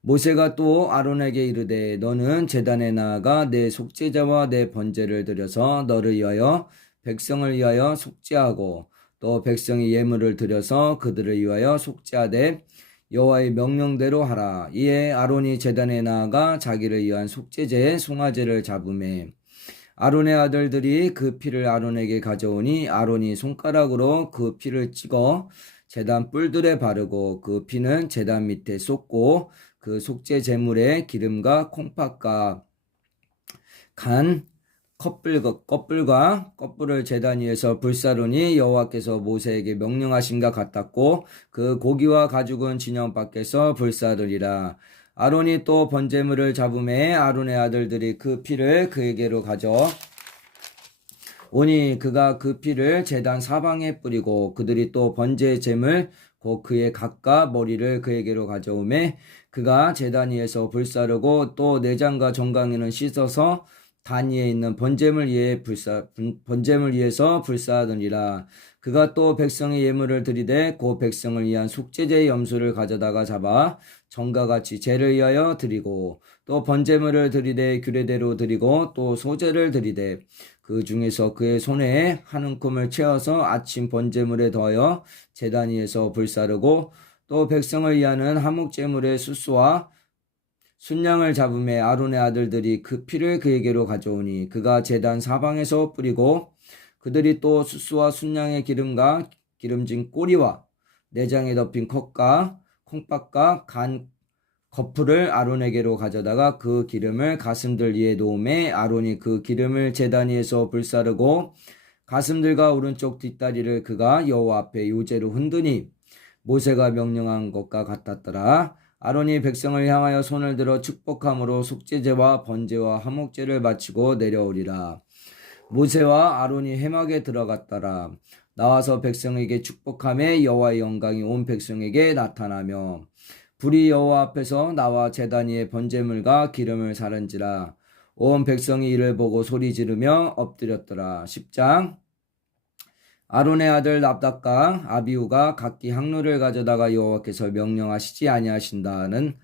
모세가 또 아론에게 이르되 너는 제단에 나아가 내 속죄자와 내 번제를 드려서 너를 위하여 백성을 위하여 속죄하고 또 백성이 예물을 드려서 그들을 위하여 속죄하되 여호와의 명령대로 하라. 이에 아론이 제단에 나아가 자기를 위한 속죄제의 송아지를 잡으매 아론의 아들들이 그 피를 아론에게 가져오니 아론이 손가락으로 그 피를 찍어 제단 뿔들에 바르고 그 피는 제단 밑에 쏟고 그 속죄 제물에 기름과 콩팥과 간 껍질과 제단 위에서 불사르니 여호와께서 모세에게 명령하신가 같았고 그 고기와 가죽은 진영 밖에서 불사르리라. 아론이 또 번제물을 잡음에 아론의 아들들이 그 피를 그에게로 가져 오니 그가 그 피를 제단 사방에 뿌리고 그들이 또 번제 제물 곧 그의 각과 머리를 그에게로 가져오매 그가 제단 위에서 불사르고 또 내장과 정강이는 씻어서 단 위에 있는 번제물 위에서 불사하느니라. 그가 또 백성의 예물을 드리되 곧 백성을 위한 속죄제의 염소를 가져다가 잡아 전과 같이 제를 위하여 드리고 또 번제물을 드리되 규례대로 드리고 또 소제를 드리되 그 중에서 그의 손에 한 움큼을 채워서 아침 번제물에 더하여 제단 위에서 불사르고 또 백성을 위하는 화목제물의 숫소와 순양을 잡음에 아론의 아들들이 그 피를 그에게로 가져오니 그가 제단 사방에서 뿌리고 그들이 또 숫소와 순양의 기름과 기름진 꼬리와 내장에 덮인 컵과 콩팥과 간 거풀을 아론에게로 가져다가 그 기름을 가슴들 위에 놓음에 아론이 그 기름을 제단 위에서 불사르고 가슴들과 오른쪽 뒷다리를 그가 여호와 앞에 요제로 흔드니 모세가 명령한 것과 같았더라. 아론이 백성을 향하여 손을 들어 축복함으로 속죄제와 번제와 화목제를 바치고 내려오리라. 모세와 아론이 회막에 들어갔더라. 나와서 백성에게 축복하며 여호와의 영광이 온 백성에게 나타나며 불이 여호와 앞에서 나와 제단 위에 번제물과 기름을 사른지라. 온 백성이 이를 보고 소리 지르며 엎드렸더라. 10장 아론의 아들 납답과 아비후가 각기 향로를 가져다가 여호와께서 명령하시지 아니하신다는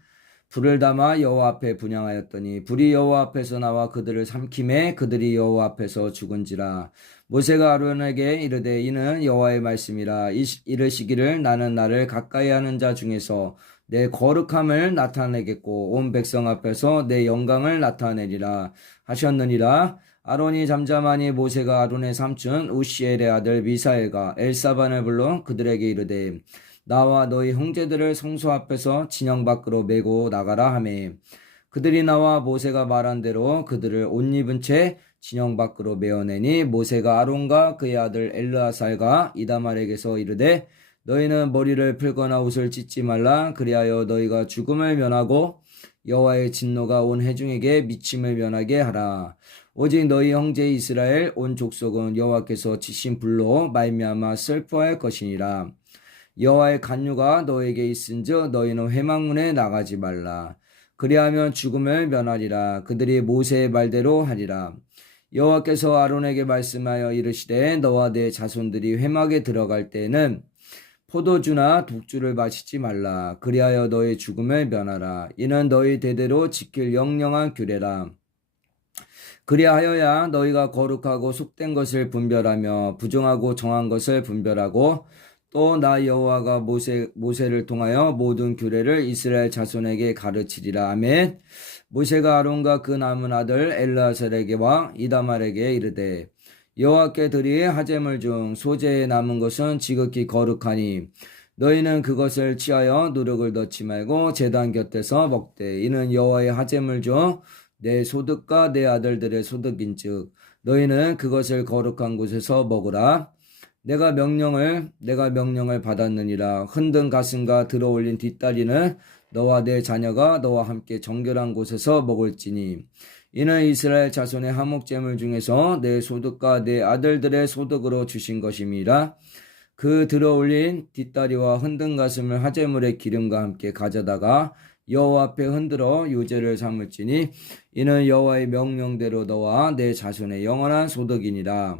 불을 담아 여호와 앞에 분향하였더니 불이 여호와 앞에서 나와 그들을 삼키매 그들이 여호와 앞에서 죽은지라. 모세가 아론에게 이르되 이는 여호와의 말씀이라. 이르시기를 나는 나를 가까이 하는 자 중에서 내 거룩함을 나타내겠고 온 백성 앞에서 내 영광을 나타내리라 하셨느니라. 아론이 잠잠하니 모세가 아론의 삼촌 우시엘의 아들 미사엘과 엘사반을 불러 그들에게 이르되 나와 너희 형제들을 성소 앞에서 진영 밖으로 메고 나가라 하매 그들이 나와 모세가 말한 대로 그들을 옷 입은 채 진영 밖으로 메어내니 모세가 아론과 그의 아들 엘르아살과 이다말에게서 이르되 너희는 머리를 풀거나 옷을 찢지 말라. 그리하여 너희가 죽음을 면하고 여호와의 진노가 온 회중에게 미침을 면하게 하라. 오직 너희 형제 이스라엘 온 족속은 여호와께서 치신 불로 말미암아 슬퍼할 것이니라. 여호와의 간유가 너에게 있은즉 너희는 회막문에 나가지 말라. 그리하면 죽음을 면하리라. 그들이 모세의 말대로 하리라. 여호와께서 아론에게 말씀하여 이르시되 너와 내 자손들이 회막에 들어갈 때에는 포도주나 독주를 마시지 말라. 그리하여 너희 죽음을 면하라. 이는 너희 대대로 지킬 영영한 규례라. 그리하여야 너희가 거룩하고 속된 것을 분별하며 부정하고 정한 것을 분별하고 또 나 여호와가 모세를 통하여 모든 규례를 이스라엘 자손에게 가르치리라. 아멘. 모세가 아론과 그 남은 아들 엘르아살에게와 이다말에게 이르되 여호와께 드리 하제물 중 소재에 남은 것은 지극히 거룩하니 너희는 그것을 취하여 누룩을 넣지 말고 제단 곁에서 먹되 이는 여호와의 하제물 중 내 소득과 내 아들들의 소득인즉 너희는 그것을 거룩한 곳에서 먹으라. 내가 명령을 받았느니라. 흔든 가슴과 들어올린 뒷다리는 너와 내 자녀가 너와 함께 정결한 곳에서 먹을지니 이는 이스라엘 자손의 화목제물 중에서 내 소득과 내 아들들의 소득으로 주신 것임이라. 그 들어올린 뒷다리와 흔든 가슴을 화제물의 기름과 함께 가져다가 여호와 앞에 흔들어 유제를 삼을지니 이는 여호와의 명령대로 너와 내 자손의 영원한 소득이니라.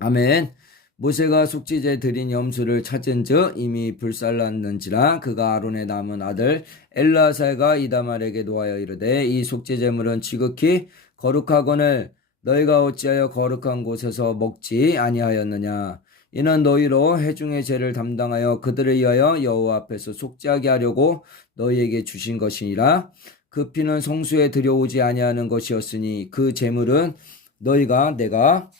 아멘. 모세가 속죄제 드린 염소를 찾은즉 이미 불살랐는지라 그가 아론의 남은 아들 엘르아살과 이다말에게 노하여 이르되 이 속죄제물은 지극히 거룩하거늘 너희가 어찌하여 거룩한 곳에서 먹지 아니하였느냐. 이는 너희로 회중의 죄를 담당하여 그들을 위하여 여호와 앞에서 속죄하게 하려고 너희에게 주신 것이니라. 그 피는 성수에 들여오지 아니하는 것이었으니 그 제물은 너희가 내가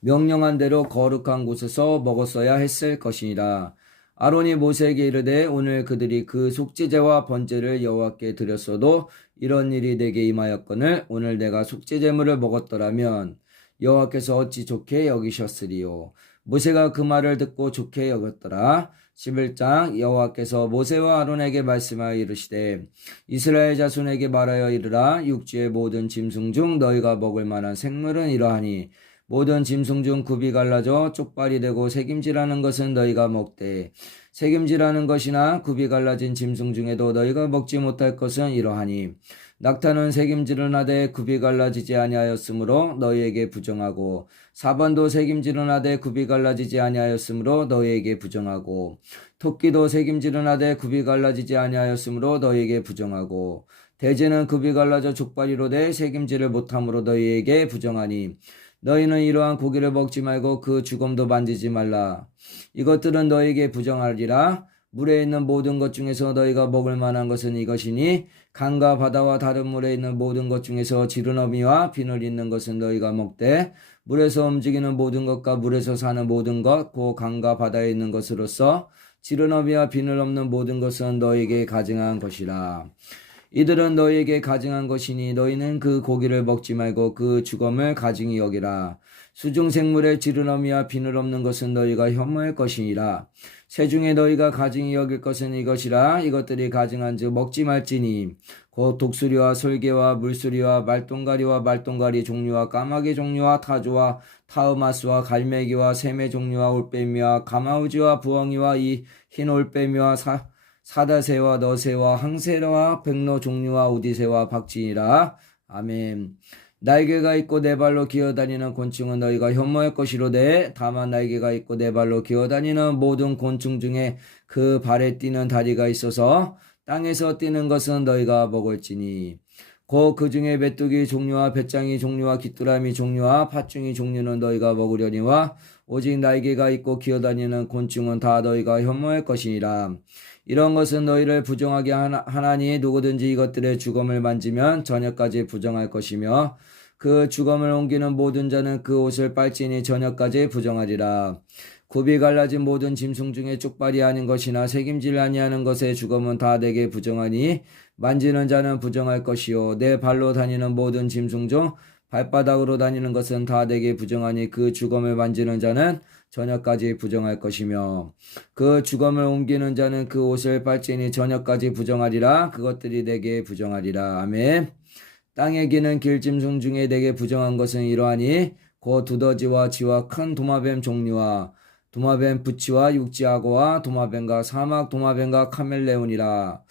명령한 대로 거룩한 곳에서 먹었어야 했을 것이니라. 아론이 모세에게 이르되 오늘 그들이 그 속죄제와 번제를 여호와께 드렸어도 이런 일이 내게 임하였거늘 오늘 내가 속죄제물을 먹었더라면 여호와께서 어찌 좋게 여기셨으리요. 모세가 그 말을 듣고 좋게 여겼더라. 11장 여호와께서 모세와 아론에게 말씀하여 이르시되 이스라엘 자손에게 말하여 이르라. 육지의 모든 짐승 중 너희가 먹을 만한 생물은 이러하니 모든 짐승 중 굽이 갈라져 쪽발이 되고 새김질하는 것은 너희가 먹되 새김질하는 것이나 굽이 갈라진 짐승 중에도 너희가 먹지 못할 것은 이러하니 낙타는 새김질은 하되 굽이 갈라지지 아니하였으므로 너희에게 부정하고 사반도 새김질은 하되 굽이 갈라지지 아니하였으므로 너희에게 부정하고 토끼도 새김질은 하되 굽이 갈라지지 아니하였으므로 너희에게 부정하고 돼지는 굽이 갈라져 족발이로 돼 새김질을 못함으로 너희에게 부정하니 너희는 이러한 고기를 먹지 말고 그 주검도 만지지 말라. 이것들은 너희에게 부정하리라. 물에 있는 모든 것 중에서 너희가 먹을 만한 것은 이것이니 강과 바다와 다른 물에 있는 모든 것 중에서 지르너미와 비늘 있는 것은 너희가 먹되 물에서 움직이는 모든 것과 물에서 사는 모든 것 곧 강과 바다에 있는 것으로서 지르너미와 비늘 없는 모든 것은 너희에게 가증한 것이라. 이들은 너희에게 가증한 것이니 너희는 그 고기를 먹지 말고 그 주검을 가증히 여기라. 수중생물의 지르너미와 비늘 없는 것은 너희가 혐오할 것이니라. 새 중에 너희가 가증히 여길 것은 이것이라. 이것들이 가증한즉 먹지 말지니 곧 독수리와 솔개와 물수리와 말똥가리와 말똥가리 종류와 까마귀 종류와 타조와 타우마스와 갈매기와 새매 종류와 올빼미와 가마우지와 부엉이와 이 흰 올빼미와 사다새와 너새와 항새와 백로 종류와 우디새와 박쥐니라. 아멘. 날개가 있고 네 발로 기어다니는 곤충은 너희가 혐오할 것이로되 다만 날개가 있고 네 발로 기어다니는 모든 곤충 중에 그 발에 뛰는 다리가 있어서 땅에서 뛰는 것은 너희가 먹을지니 곧 그 중에 메뚜기 종류와 배짱이 종류와 귀뚜라미 종류와 팥중이 종류는 너희가 먹으려니와 오직 날개가 있고 기어다니는 곤충은 다 너희가 혐오할 것이니라. 이런 것은 너희를 부정하게 하나니 누구든지 이것들의 주검을 만지면 저녁까지 부정할 것이며 그 주검을 옮기는 모든 자는 그 옷을 빨지니 저녁까지 부정하리라. 굽이 갈라진 모든 짐승 중에 쪽발이 아닌 것이나 새김질 아니하는 것의 주검은 다 내게 부정하니 만지는 자는 부정할 것이요 내 발로 다니는 모든 짐승 중 발바닥으로 다니는 것은 다 내게 부정하니 그 주검을 만지는 자는 저녁까지 부정할 것이며 그 주검을 옮기는 자는 그 옷을 빨지니 저녁까지 부정하리라. 그것들이 내게 부정하리라. 아멘. 땅에 기는 길짐승 중에 내게 부정한 것은 이러하니 곧 두더지와 쥐와 큰 도마뱀 종류와 도마뱀 부치와 육지악어와 도마뱀과 사막 도마뱀과 카멜레온이라.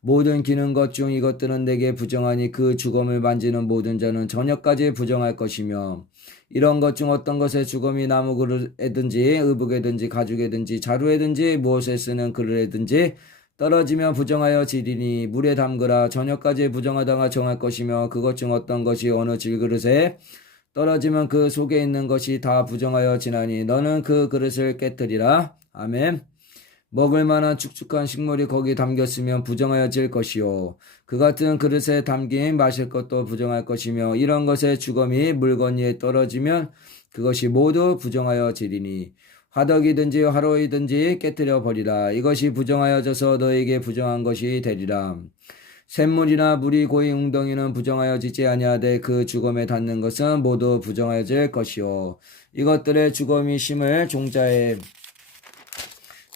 모든 기는 것 중 이것들은 내게 부정하니 그 주검을 만지는 모든 자는 저녁까지 부정할 것이며 이런 것 중 어떤 것의 주검이 나무 그릇에든지 의복에든지 가죽에든지 자루에든지 무엇에 쓰는 그릇에든지 떨어지며 부정하여 지리니 물에 담그라. 저녁까지 부정하다가 정할 것이며 그것 중 어떤 것이 어느 질그릇에 떨어지면 그 속에 있는 것이 다 부정하여 지나니 너는 그 그릇을 깨뜨리라. 아멘. 먹을 만한 축축한 식물이 거기 담겼으면 부정하여질 것이요 그 같은 그릇에 담긴 마실 것도 부정할 것이며 이런 것에 주검이 물건 위에 떨어지면 그것이 모두 부정하여지리니 화덕이든지 화로이든지 깨뜨려 버리라. 이것이 부정하여져서 너에게 부정한 것이 되리라. 샘물이나 물이 고인 웅덩이는 부정하여지지 아니하되 그 주검에 닿는 것은 모두 부정하여질 것이요 이것들의 주검이 심을 종자에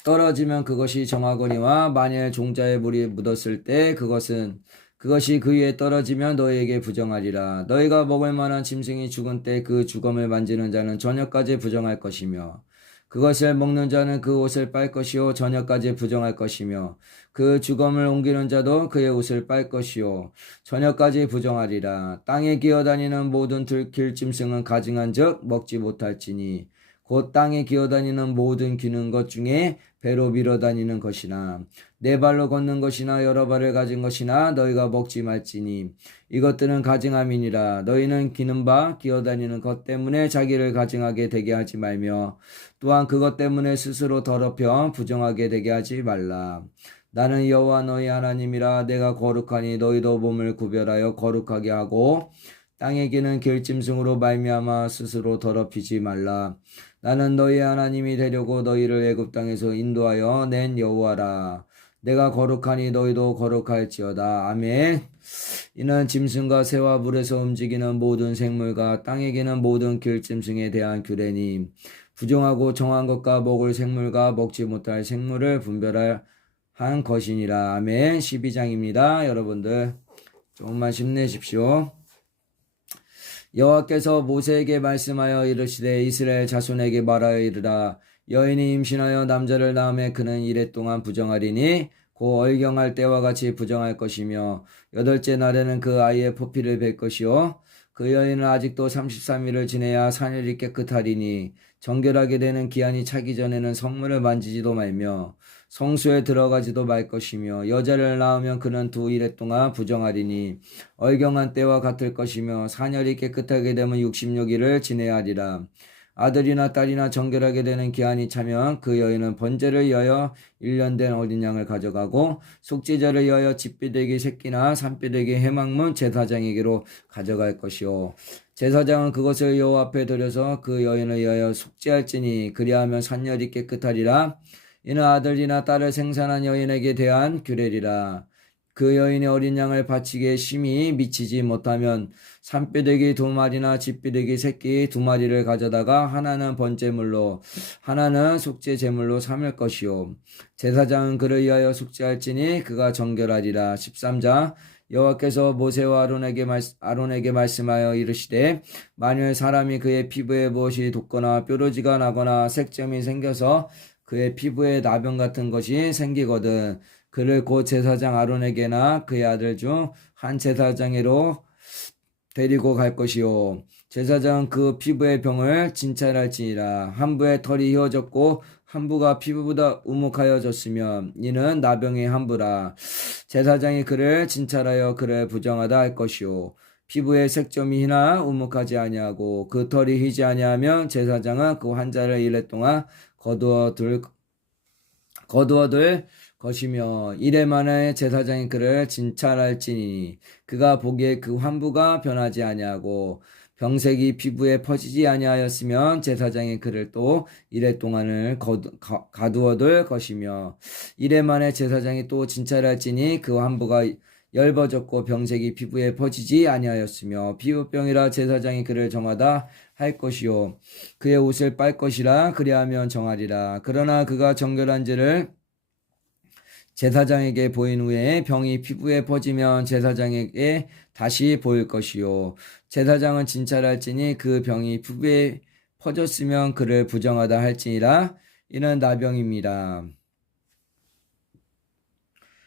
떨어지면 그것이 정하거니와 만일 종자에 물이 묻었을 때 그것이 그 위에 떨어지면 너희에게 부정하리라. 너희가 먹을 만한 짐승이 죽은 때 그 주검을 만지는 자는 저녁까지 부정할 것이며 그것을 먹는 자는 그 옷을 빨 것이요 저녁까지 부정할 것이며 그 주검을 옮기는 자도 그의 옷을 빨 것이요 저녁까지 부정하리라. 땅에 기어다니는 모든 들짐승은 가증한즉 먹지 못할지니 곧 땅에 기어다니는 모든 기는 것 중에 배로 밀어다니는 것이나 네 발로 걷는 것이나 여러 발을 가진 것이나 너희가 먹지 말지니 이것들은 가증함이니라. 너희는 기는 바 기어다니는 것 때문에 자기를 가증하게 되게 하지 말며 또한 그것 때문에 스스로 더럽혀 부정하게 되게 하지 말라. 나는 여호와 너희 하나님이라. 내가 거룩하니 너희도 몸을 구별하여 거룩하게 하고 땅에 기는 길짐승으로 말미암아 스스로 더럽히지 말라. 나는 너희 하나님이 되려고 너희를 애굽 땅에서 인도하여 낸 여호와라. 내가 거룩하니 너희도 거룩할지어다. 아멘. 이는 짐승과 새와 물에서 움직이는 모든 생물과 땅에 기는 모든 길짐승에 대한 규례니 부정하고 정한 것과 먹을 생물과 먹지 못할 생물을 분별할 한 것이니라. 아멘. 12장입니다. 여러분들 조금만 힘내십시오. 여호와께서 모세에게 말씀하여 이르시되 이스라엘 자손에게 말하여 이르라. 여인이 임신하여 남자를 낳음에 그는 이레 동안 부정하리니 곧 얼경할 때와 같이 부정할 것이며 8째 날에는 그 아이의 포피를 뵐 것이요 그 여인은 아직도 33일을 지내야 산열이 깨끗하리니 정결하게 되는 기한이 차기 전에는 성물을 만지지도 말며 성수에 들어가지도 말 것이며 여자를 낳으면 그는 2일 동안 부정하리니 얼경한 때와 같을 것이며 산열이 깨끗하게 되면 66일을 지내야 하리라. 아들이나 딸이나 정결하게 되는 기한이 차면 그 여인은 번제를 위하여 1년 된 어린 양을 가져가고 속죄제를 위하여 집비둘기 새끼나 산비둘기 해망문 제사장에게로 가져갈 것이요 제사장은 그것을 여호와 앞에 들여서 그 여인을 위하여 속죄할지니 그리하면 산열이 깨끗하리라. 이는 아들이나 딸을 생산한 여인에게 대한 규례리라. 그 여인의 어린 양을 바치기에 심히 미치지 못하면 산비둘기 2마리나 집비둘기 새끼 2마리를 가져다가 하나는 번제물로 하나는 속죄제물로 삼을 것이요 제사장은 그를 위하여 속죄할지니 그가 정결하리라. 13장 여호와께서 모세와 아론에게 말씀하여 이르시되 만일 사람이 그의 피부에 무엇이 돋거나 뾰루지가 나거나 색점이 생겨서 그의 피부에 나병 같은 것이 생기거든 그를 곧 제사장 아론에게나 그의 아들 중 한 제사장으로 데리고 갈 것이요 제사장은 그 피부의 병을 진찰할지니라. 한 부의 털이 휘어졌고 한 부가 피부보다 우묵하여졌으면 이는 나병의 한 부라. 제사장이 그를 진찰하여 그를 부정하다 할 것이요 피부에 색점이 희나 우묵하지 아니하고 그 털이 휘지 아니하면 제사장은 그 환자를 1회 동안 거두어둘 것이며 1회 만에 제사장이 그를 진찰할지니 그가 보기에 그 환부가 변하지 아니하고 병색이 피부에 퍼지지 아니하였으면 제사장이 그를 또 1회 동안을 가두어둘 것이며 1회 만에 제사장이 또 진찰할지니 그 환부가 엷어졌고 병색이 피부에 퍼지지 아니하였으며 피부병이라 제사장이 그를 정하다 할 것이요 그의 옷을 빨 것이라. 그리하면 정하리라. 그러나 그가 정결한지를 제사장에게 보인 후에 병이 피부에 퍼지면 제사장에게 다시 보일 것이요 제사장은 진찰할지니 그 병이 피부에 퍼졌으면 그를 부정하다 할지니라. 이는 나병입니다.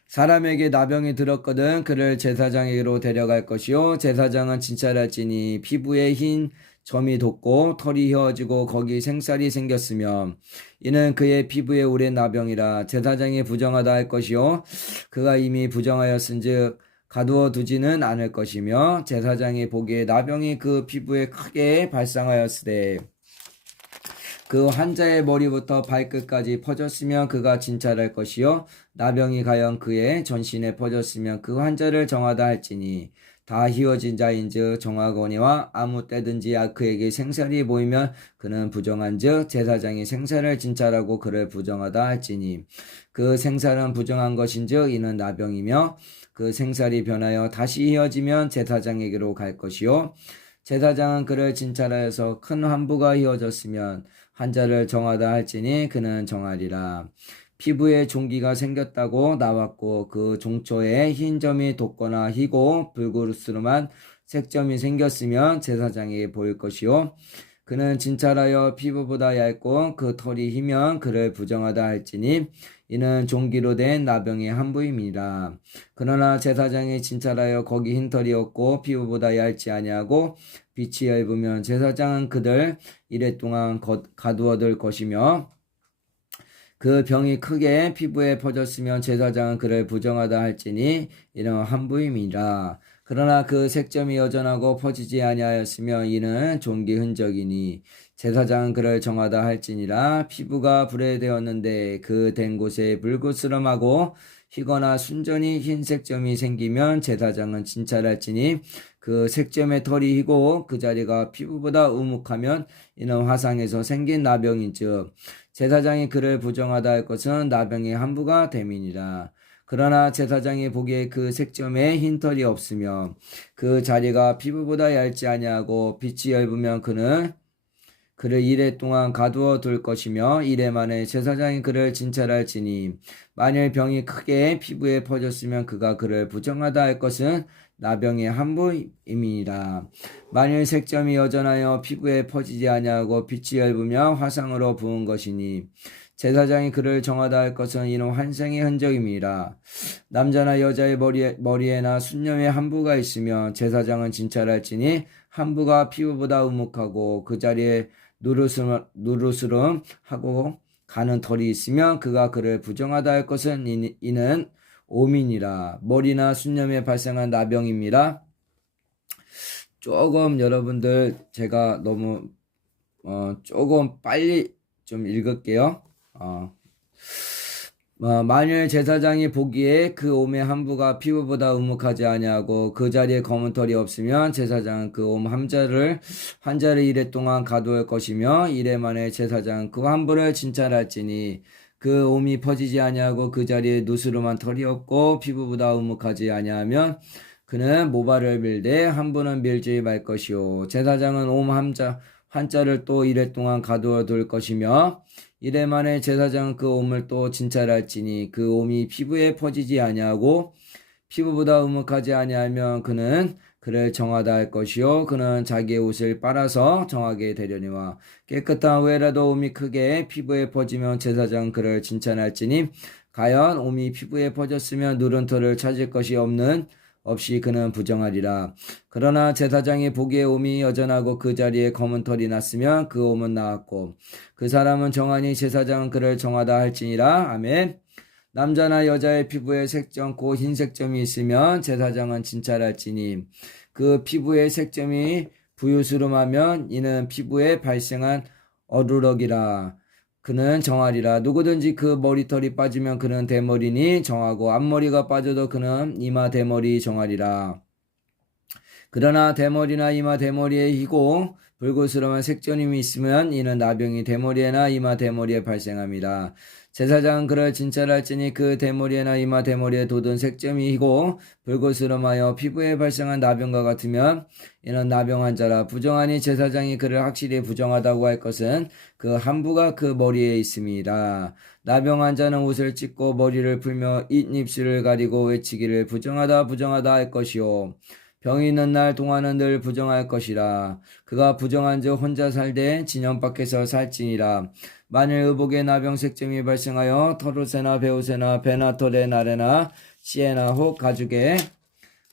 사람에게 나병이 들었거든 그를 제사장에게로 데려갈 것이요 제사장은 진찰할지니 피부에 흰 점이 돋고 털이 휘어지고 거기 생살이 생겼으며 이는 그의 피부에 오랜 나병이라. 제사장이 부정하다 할 것이요 그가 이미 부정하였은즉 가두어 두지는 않을 것이며 제사장이 보기에 나병이 그 피부에 크게 발상하였으되 그 환자의 머리부터 발끝까지 퍼졌으면 그가 진찰할 것이요 나병이 가연 그의 전신에 퍼졌으면 그 환자를 정하다 할지니 다 희어진 자인즉 정하거니와 아무 때든지 그에게 생살이 보이면 그는 부정한즉 제사장이 생살을 진찰하고 그를 부정하다 할지니 그 생살은 부정한 것인즉 이는 나병이며 그 생살이 변하여 다시 희어지면 제사장에게로 갈 것이요 제사장은 그를 진찰하여서 큰 환부가 희어졌으면 환자를 정하다 할지니 그는 정하리라. 피부에 종기가 생겼다고 나왔고 그 종초에 흰 점이 돋거나 희고 불그스름한 색점이 생겼으면 제사장에게 보일 것이요 그는 진찰하여 피부보다 얇고 그 털이 희면 그를 부정하다 할지니 이는 종기로 된 나병의 한부임이라. 그러나 제사장이 진찰하여 거기 흰 털이 없고 피부보다 얇지 아니하고 빛이 얇으면 제사장은 그들 이래 동안 가두어둘 것이며 그 병이 크게 피부에 퍼졌으면 제사장은 그를 부정하다 할지니 이는 한부임이라. 그러나 그 색점이 여전하고 퍼지지 아니하였으며 이는 종기 흔적이니 제사장은 그를 정하다 할지니라. 피부가 불에되었는데 그 된 곳에 불그스름하고 희거나 순전히 흰 색점이 생기면 제사장은 진찰할지니 그 색점의 털이 희고 그 자리가 피부보다 우묵하면 이는 화상에서 생긴 나병인즉 제사장이 그를 부정하다 할 것은 나병의 한부가 됨이니라. 그러나 제사장이 보기에 그 색점에 흰 털이 없으며 그 자리가 피부보다 얇지 아니하고 빛이 얇으면 그는 그를 이래 동안 가두어 둘 것이며 이래 만에 제사장이 그를 진찰할지니 만일 병이 크게 피부에 퍼졌으면 그가 그를 부정하다 할 것은 나병의 한부임이니라. 만일 색점이 여전하여 피부에 퍼지지 아니하고 빛이 얇으며 화상으로 부은 것이니 제사장이 그를 정하다 할 것은 이는 환생의 흔적임이라. 남자나 여자의 머리에나 순념에 한부가 있으면 제사장은 진찰할지니 한부가 피부보다 우묵하고 그 자리에 누르스름 하고 가는 털이 있으면 그가 그를 부정하다 할 것은 이는 오민이라. 머리나 순념에 발생한 나병입니다. 조금 여러분들 제가 너무 조금 빨리 좀 읽을게요. 만일 제사장이 보기에 그 옴의 한부가 피부보다 우묵하지 아니하고 그 자리에 검은 털이 없으면 제사장은 그 옴 환자를 이래 동안 가두을 것이며 이래 만에 제사장은 그 한부를 진찰할지니 그 옴이 퍼지지 아니하고 그 자리에 누스름한 털이 없고 피부보다 우묵하지 아니하면 그는 모발을 밀되 한부는 밀지 말 것이요 제사장은 옴 환자를 또 이래 동안 가두어 둘 것이며 이래 만에 제사장은 그 옴을 또 진찰할지니 그 옴이 피부에 퍼지지 아니하고 피부보다 우묵하지 아니하면 그는 그를 정하다 할 것이요 그는 자기의 옷을 빨아서 정하게 되려니와 깨끗한 후에라도 옴이 크게 피부에 퍼지면 제사장은 그를 진찰할지니 과연 옴이 피부에 퍼졌으면 누른 털을 찾을 것이 없이 그는 부정하리라. 그러나 제사장이 보기에 옴이 여전하고 그 자리에 검은 털이 났으면 그 옴은 나았고 그 사람은 정하니 제사장은 그를 정하다 할지니라. 아멘. 남자나 여자의 피부에 색점 곧 흰 색점이 있으면 제사장은 진찰할지니 그 피부의 색점이 부유스름하면 이는 피부에 발생한 어루럭이라. 그는 정하리라. 누구든지 그 머리털이 빠지면 그는 대머리니 정하고 앞머리가 빠져도 그는 이마 대머리 정하리라. 그러나 대머리나 이마 대머리에 희고 불그스름한 색점이 있으면 이는 나병이 대머리에나 이마 대머리에 발생합니다. 제사장은 그를 진찰할지니 그 대머리에나 이마 대머리에 돋은 색점이 희고 불그스름하여 피부에 발생한 나병과 같으면 이는 나병 환자라. 부정하니 제사장이 그를 확실히 부정하다고 할 것은 그 한부가 그 머리에 있음이라. 나병 환자는 옷을 찢고 머리를 풀며 입술을 가리고 외치기를 부정하다 할 것이요 병이 있는 날 동안은 늘 부정할 것이라. 그가 부정한즉 혼자 살되 진영 밖에서 살지니라. 만일 의복에 나병 색점이 발생하여 털옷에나 베옷에나 배나 털에 나래나 씨에나 혹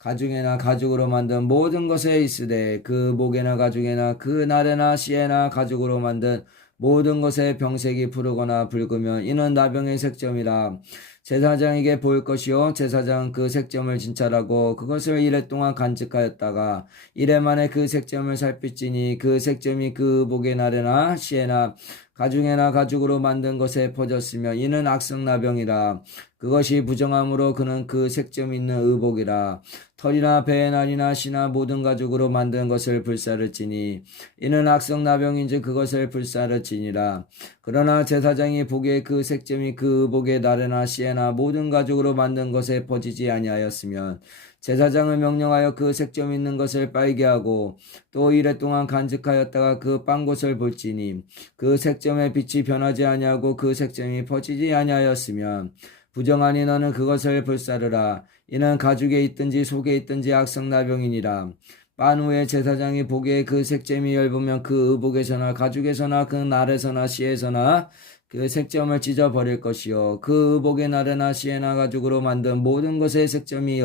가죽에나 가죽으로 만든 모든 것에 있으되 그 목에나 가죽에나 그 나래나 씨에나 가죽으로 만든 모든 것에 병색이 푸르거나 붉으면 이는 나병의 색점이라. 제사장에게 보일 것이요 제사장은 그 색점을 진찰하고 그것을 이래 동안 간직하였다가 이래 만에 그 색점을 살피지니 그 색점이 그 목의 나래나 씨에나 가죽에나 가죽으로 만든 것에 퍼졌으며 이는 악성나병이라. 그것이 부정함으로 그는 그 색점 있는 의복이라. 털이나 배의 날이나 씨나 모든 가죽으로 만든 것을 불사르지니 이는 악성나병인즉 그것을 불사르지니라. 그러나 제사장이 보기에 그 색점이 그 의복의 날에나 씨에나 모든 가죽으로 만든 것에 퍼지지 아니하였으면 제사장을 명령하여 그 색점 있는 것을 빨게 하고 또 이레 동안 간직하였다가 그 빤 곳을 볼지니 그 색점의 빛이 변하지 아니하고 그 색점이 퍼지지 아니하였으면 부정하니 너는 그것을 불사르라. 이는 가죽에 있든지 속에 있든지 악성나병이니라. 빤 후에 제사장이 보기에 그 색점이 엷으면 그 의복에서나 가죽에서나 그 날에서나 씨에서나 그 색점을 찢어버릴 것이요 그 의복의 날에나 씨에나 가죽으로 만든 모든 것의 색점이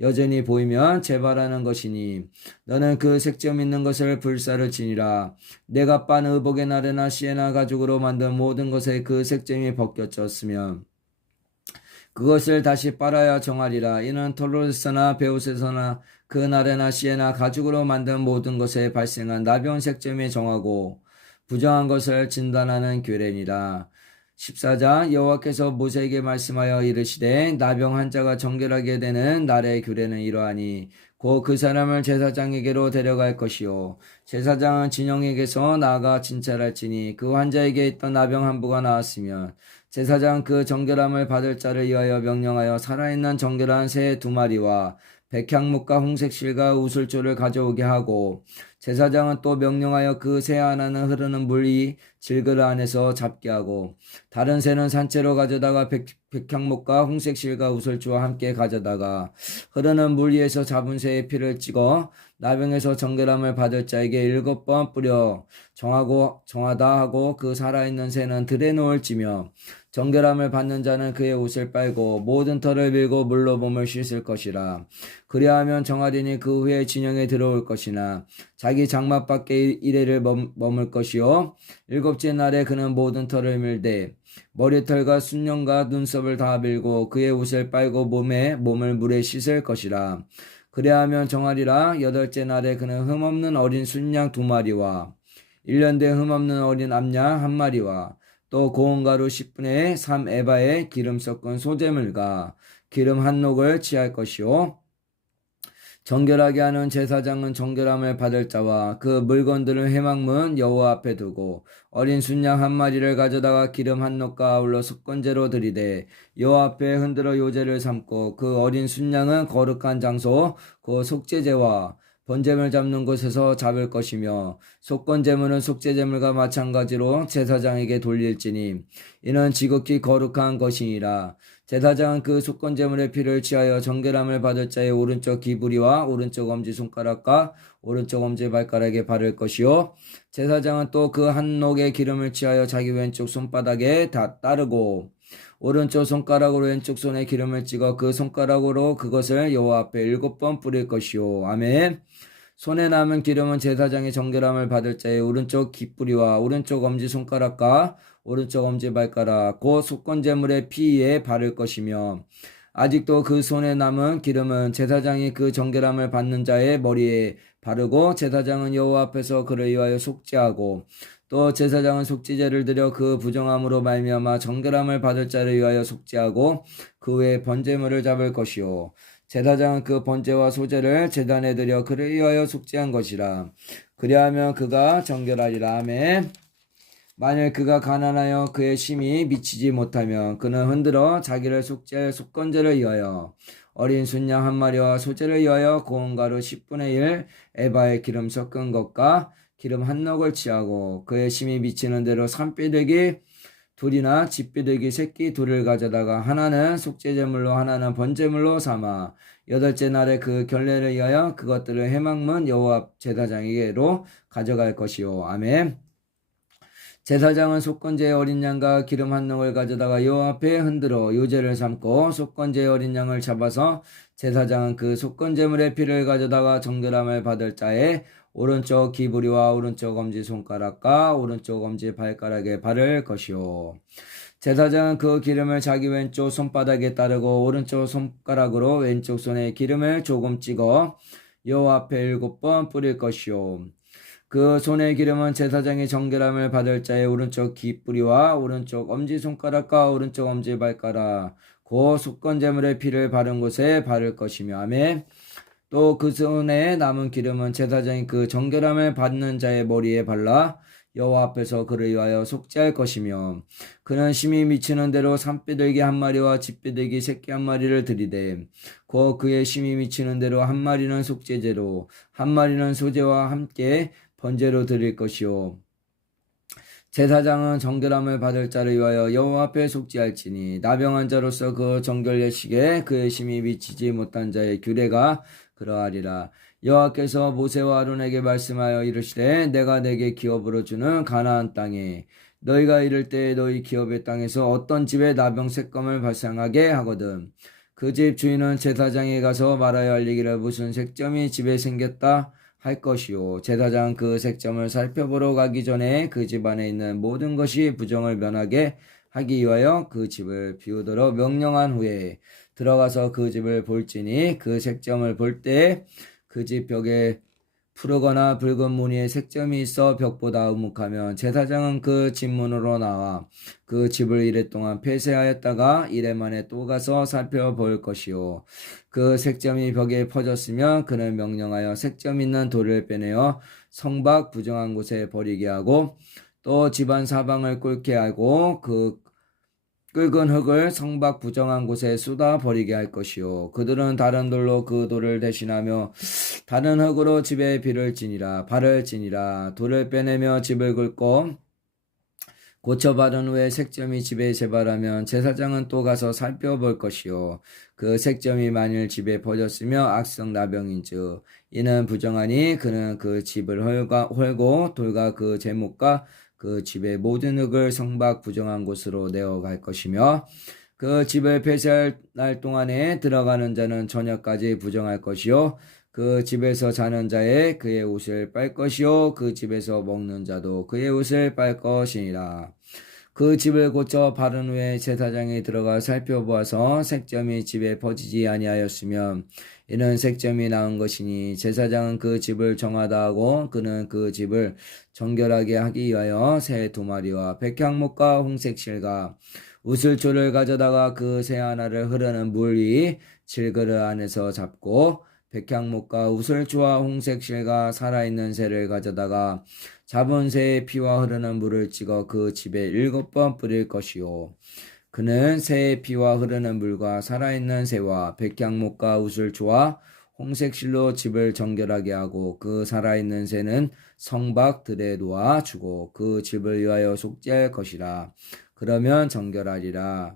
여전히 보이면 재발하는 것이니 너는 그 색점 있는 것을 불사르지니라. 내가 빤 의복의 날에나 씨에나 가죽으로 만든 모든 것에 그 색점이 벗겨졌으면 그것을 다시 빨아야 정하리라. 이는 털옷에서나 베옷에서나 그 날에나 씨에나 가죽으로 만든 모든 것에 발생한 나병 색점이 정하고 부정한 것을 진단하는 규례니라. 14장 여호와께서 모세에게 말씀하여 이르시되 나병 환자가 정결하게 되는 날의 규례는 이러하니 곧 그 사람을 제사장에게로 데려갈 것이요 제사장은 진영에게서 나아가 진찰할지니 그 환자에게 있던 나병 한 부가 나았으면 제사장 그 정결함을 받을 자를 위하여 명령하여 살아있는 정결한 새 2마리와 백향목과 홍색실과 우슬조를 가져오게 하고 제사장은 또 명령하여 그 새 하나는 흐르는 물이 질그릇 안에서 잡게 하고 다른 새는 산채로 가져다가 백향목과 홍색실과 우슬조와 함께 가져다가 흐르는 물 위에서 잡은 새의 피를 찍어 나병에서 정결함을 받을 자에게 7번 뿌려 정하다 하고 그 살아있는 새는 들에 놓을지며 정결함을 받는 자는 그의 옷을 빨고 모든 털을 밀고 물로 몸을 씻을 것이라. 그리하면 정하리니 그 후에 진영에 들어올 것이나 자기 장막 밖에 이래를 머물 것이요 7째 날에 그는 모든 털을 밀되 머리털과 순년과 눈썹을 다 밀고 그의 옷을 빨고 몸을 물에 씻을 것이라. 그리하면 정하리라. 8째 날에 그는 흠없는 어린 순양 2마리와 1년 된 흠없는 어린 암양 1마리와 또 고운 가루 10분의 3 에바에 기름 섞은 소재물과 기름 한 녹을 취할 것이요 정결하게 하는 제사장은 정결함을 받을 자와 그 물건들을 회막문 여호와 앞에 두고 어린 순양 1마리를 가져다가 기름 한 녹과 아울러 속건제로 드리되 여호와 앞에 흔들어 요제를 삼고 그 어린 순양은 거룩한 장소 그 속죄제와 번제물 잡는 곳에서 잡을 것이며 속건제물은 속죄제물과 마찬가지로 제사장에게 돌릴지니 이는 지극히 거룩한 것이니라. 제사장은 그 속건제물의 피를 취하여 정결함을 받을 자의 오른쪽 귀부리와 오른쪽 엄지손가락과 오른쪽 엄지발가락에 바를 것이요 제사장은 또 그 한 녹의 기름을 취하여 자기 왼쪽 손바닥에 다 따르고 오른쪽 손가락으로 왼쪽 손에 기름을 찍어 그 손가락으로 그것을 여호와 앞에 7번 뿌릴 것이요 아멘. 손에 남은 기름은 제사장의 정결함을 받을 자의 오른쪽 깃뿌리와 오른쪽 엄지손가락과 오른쪽 엄지발가락 곧 속건제물의 피에 바를 것이며 아직도 그 손에 남은 기름은 제사장이 그 정결함을 받는 자의 머리에 바르고 제사장은 여호와 앞에서 그를 위하여 속죄하고 또 제사장은 속죄제를 드려 그 부정함으로 말미암아 정결함을 받을 자를 위하여 속죄하고 그 외에 번제물을 잡을 것이요 제사장은 그 번제와 소제를 제단에 드려 그를 위하여 속죄한 것이라. 그리하면 그가 정결하리라. 아멘. 만일 그가 가난하여 그의 심이 미치지 못하면 그는 흔들어 자기를 속죄할 속건제를 위하여 어린 순양 1마리와 소제를 위하여 고운 가루 10분의 1 에바에 기름 섞은 것과 기름 한 녹을 취하고 그의 심이 미치는 대로 산비둘기 2이나 집비둘기 새끼 2를 가져다가 하나는 속죄제물로 하나는 번제물로 삼아 8째 날에 그 결례를 위하여 그것들을 회막문 여호와 제사장에게로 가져갈 것이요 아멘. 제사장은 속건제의 어린 양과 기름 한 농을 가져다가 여호와 앞에 흔들어 요제를 삼고 속건제의 어린 양을 잡아서 제사장은 그 속건제물의 피를 가져다가 정결함을 받을 자의 오른쪽 귀부리와 오른쪽 엄지손가락과 오른쪽 엄지발가락에 바를 것이요 제사장은 그 기름을 자기 왼쪽 손바닥에 따르고 오른쪽 손가락으로 왼쪽 손에 기름을 조금 찍어 여호와 앞에 7번 뿌릴 것이요 그 손의 기름은 제사장이 정결함을 받을 자의 오른쪽 깃뿌리와 오른쪽 엄지손가락과 오른쪽 엄지발가락 그 속건제물의 피를 바른 곳에 바를 것이며 아멘. 또 그 손에 남은 기름은 제사장이 그 정결함을 받는 자의 머리에 발라 여호와 앞에서 그를 위하여 속죄할 것이며 그는 심히 미치는 대로 산비둘기 한 마리와 집비둘기 새끼 한 마리를 드리되 그의 심히 미치는 대로 한 마리는 속죄제로 한 마리는 소제와 함께 번제로 드릴 것이요 제사장은 정결함을 받을 자를 위하여 여호와 앞에 속죄할지니 나병한 자로서 그 정결 예식에 그의 심히 미치지 못한 자의 규례가 그러하리라. 여호와께서 모세와 아론에게 말씀하여 이르시되 내가 내게 기업으로 주는 가나안 땅에 너희가 이를 때에 너희 기업의 땅에서 어떤 집에 나병 색검을 발생하게 하거든 그 집 주인은 제사장에 가서 말하여 알리기를 무슨 색점이 집에 생겼다 할 것이요 제사장 그 색점을 살펴보러 가기 전에 그 집 안에 있는 모든 것이 부정을 면하게 하기 위하여 그 집을 비우도록 명령한 후에 들어가서 그 집을 볼지니 그 색점을 볼 때 그 집 벽에 푸르거나 붉은 무늬의 색점이 있어 벽보다 우묵하면 제사장은 그 집 문으로 나와 그 집을 이래 동안 폐쇄하였다가 이래 만에 또 가서 살펴볼 것이요 그 색점이 벽에 퍼졌으면 그는 명령하여 색점 있는 돌을 빼내어 성박 부정한 곳에 버리게 하고 또 집안 사방을 꿇게 하고 그 끓은 흙을 성박 부정한 곳에 쏟아 버리게 할 것이요 그들은 다른 돌로 그 돌을 대신하며 다른 흙으로 집에 발을 지니라 돌을 빼내며 집을 긁고 고쳐 바른 후에 색점이 집에 재발하면 제사장은 또 가서 살펴볼 것이요 그 색점이 만일 집에 퍼졌으며 악성 나병인즉 이는 부정하니 그는 그 집을 헐고 돌과 그 제목과 그 집의 모든 흙을 성박 부정한 곳으로 내어갈 것이며 그 집을 폐쇄할 날 동안에 들어가는 자는 저녁까지 부정할 것이요 그 집에서 자는 자의 그의 옷을 빨 것이요 그 집에서 먹는 자도 그의 옷을 빨 것이니라. 그 집을 고쳐 바른 후에 제사장이 들어가 살펴보아서 색점이 집에 퍼지지 아니하였으면 이는 색점이 나은 것이니 제사장은 그 집을 정하다 하고 그는 그 집을 정결하게 하기 위하여 새 2마리와 백향목과 홍색실과 우슬초를 가져다가 그 새 하나를 흐르는 물 위 질그릇 안에서 잡고 백향목과 우슬초와 홍색실과 살아있는 새를 가져다가 잡은 새의 피와 흐르는 물을 찍어 그 집에 7번 뿌릴 것이요 그는 새의 피와 흐르는 물과 살아있는 새와 백향목과 우슬초와 홍색실로 집을 정결하게 하고 그 살아있는 새는 성박들에 놓아 주고 그 집을 위하여 속죄할 것이라. 그러면 정결하리라.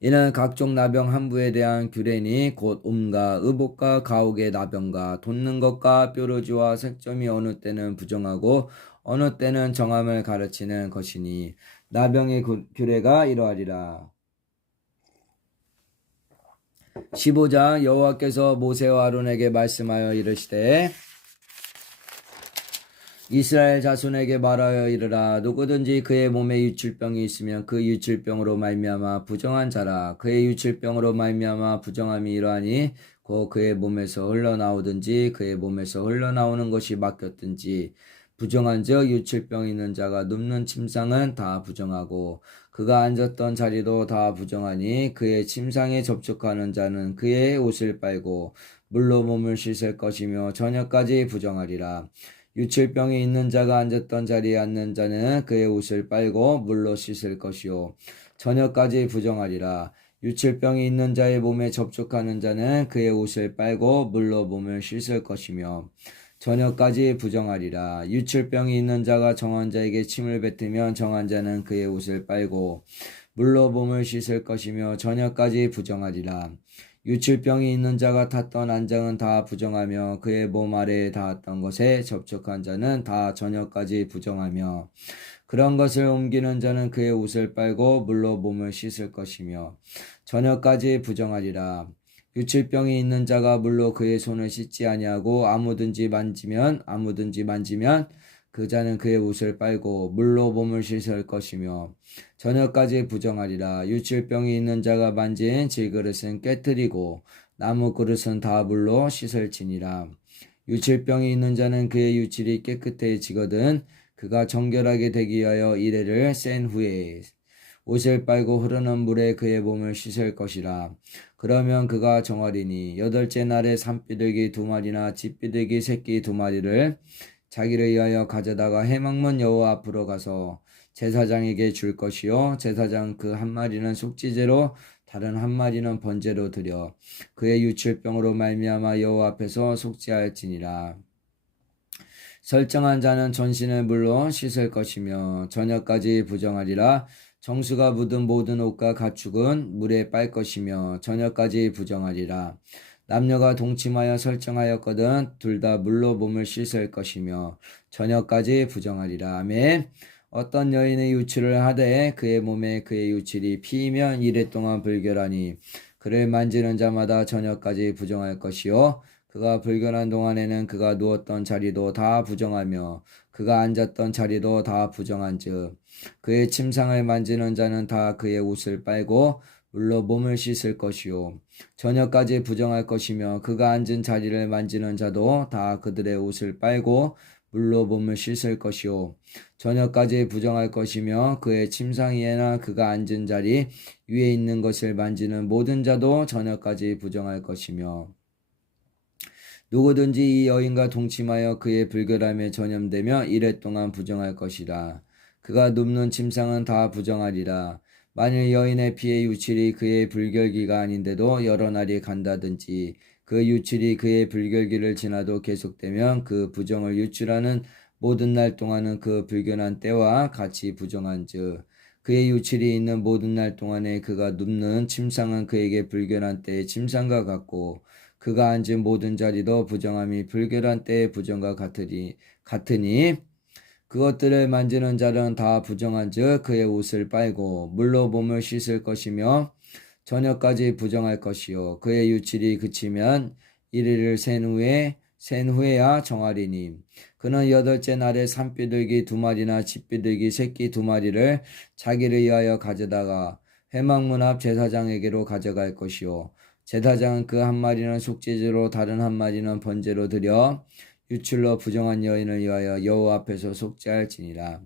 이는 각종 나병 한부에 대한 규례니 곧 옴과 의복과 가옥의 나병과 돋는 것과 뾰루지와 색점이 어느 때는 부정하고 어느 때는 정함을 가르치는 것이니 나병의 규례가 이러하리라. 15장 여호와께서 모세와 아론에게 말씀하여 이르시되 이스라엘 자손에게 말하여 이르라. 누구든지 그의 몸에 유출병이 있으면 그 유출병으로 말미암아 부정한 자라. 그의 유출병으로 말미암아 부정함이 이러하니 곧 그의 몸에서 흘러나오든지 그의 몸에서 흘러나오는 것이 맡겼든지 부정한즉 유출병 있는 자가 눕는 침상은 다 부정하고 그가 앉았던 자리도 다 부정하니 그의 침상에 접촉하는 자는 그의 옷을 빨고 물로 몸을 씻을 것이며 저녁까지 부정하리라. 유출병이 있는 자가 앉았던 자리에 앉는 자는 그의 옷을 빨고 물로 씻을 것이요 저녁까지 부정하리라. 유출병이 있는 자의 몸에 접촉하는 자는 그의 옷을 빨고 물로 몸을 씻을 것이며 저녁까지 부정하리라. 유출병이 있는 자가 정한 자에게 침을 뱉으면 정한 자는 그의 옷을 빨고 물로 몸을 씻을 것이며 저녁까지 부정하리라. 유출병이 있는 자가 탔던 안장은 다 부정하며 그의 몸 아래에 닿았던 것에 접촉한 자는 다 저녁까지 부정하며 그런 것을 옮기는 자는 그의 옷을 빨고 물로 몸을 씻을 것이며 저녁까지 부정하리라. 유출병이 있는 자가 물로 그의 손을 씻지 아니하고 아무든지 만지면 그 자는 그의 옷을 빨고 물로 몸을 씻을 것이며 저녁까지 부정하리라. 유출병이 있는 자가 만진 질그릇은 깨뜨리고 나무 그릇은 다 물로 씻을지니라. 유칠병이 있는 자는 그의 유칠이 깨끗해지거든 그가 정결하게 되기 위하여 이레를 센 후에 옷을 빨고 흐르는 물에 그의 몸을 씻을 것이라. 그러면 그가 정하리니 여덟째 날에 산비둘기 2마리나 집비둘기 새끼 2마리를 자기를 위하여 가져다가 해망문 여호와 앞으로 가서 제사장에게 줄 것이요 제사장 그 1마리는 속죄제로 다른 1마리는 번제로 드려 그의 유출병으로 말미암아 여호와 앞에서 속죄할지니라. 설정한 자는 전신을 물로 씻을 것이며 저녁까지 부정하리라. 정수가 묻은 모든 옷과 가축은 물에 빨 것이며 저녁까지 부정하리라. 남녀가 동침하여 설정하였거든 둘 다 물로 몸을 씻을 것이며 저녁까지 부정하리라. 아멘. 어떤 여인의 유출을 하되 그의 몸에 그의 유출이 피이면 이래 동안 불결하니 그를 만지는 자마다 저녁까지 부정할 것이요 그가 불결한 동안에는 그가 누웠던 자리도 다 부정하며 그가 앉았던 자리도 다 부정한즉 그의 침상을 만지는 자는 다 그의 옷을 빨고 물로 몸을 씻을 것이요 저녁까지 부정할 것이며 그가 앉은 자리를 만지는 자도 다 그들의 옷을 빨고 물로 몸을 씻을 것이요 저녁까지 부정할 것이며 그의 침상 위에나 그가 앉은 자리 위에 있는 것을 만지는 모든 자도 저녁까지 부정할 것이며 누구든지 이 여인과 동침하여 그의 불결함에 전염되며 이래 동안 부정할 것이라. 그가 눕는 침상은 다 부정하리라. 만일 여인의 피의 유출이 그의 불결기가 아닌데도 여러 날이 간다든지 그 유출이 그의 불결기를 지나도 계속되면 그 부정을 유출하는 모든 날 동안은 그 불결한 때와 같이 부정한즉 그의 유출이 있는 모든 날 동안에 그가 눕는 침상은 그에게 불결한 때의 침상과 같고 그가 앉은 모든 자리도 부정함이 불결한 때의 부정과 같으니 그것들을 만지는 자는 다 부정한즉 그의 옷을 빨고 물로 몸을 씻을 것이며 저녁까지 부정할 것이요 그의 유출이 그치면 이리를 센 후에야 정하리니 그는 여덟째 날에 산비둘기 2마리나 집비둘기 새끼 2마리를 자기를 위하여 가져다가 회막문 앞 제사장에게로 가져갈 것이요 제사장은 그 1마리는 속죄제로 다른 1마리는 번제로 드려 유출로 부정한 여인을 위하여 여호와 앞에서 속죄할지니라.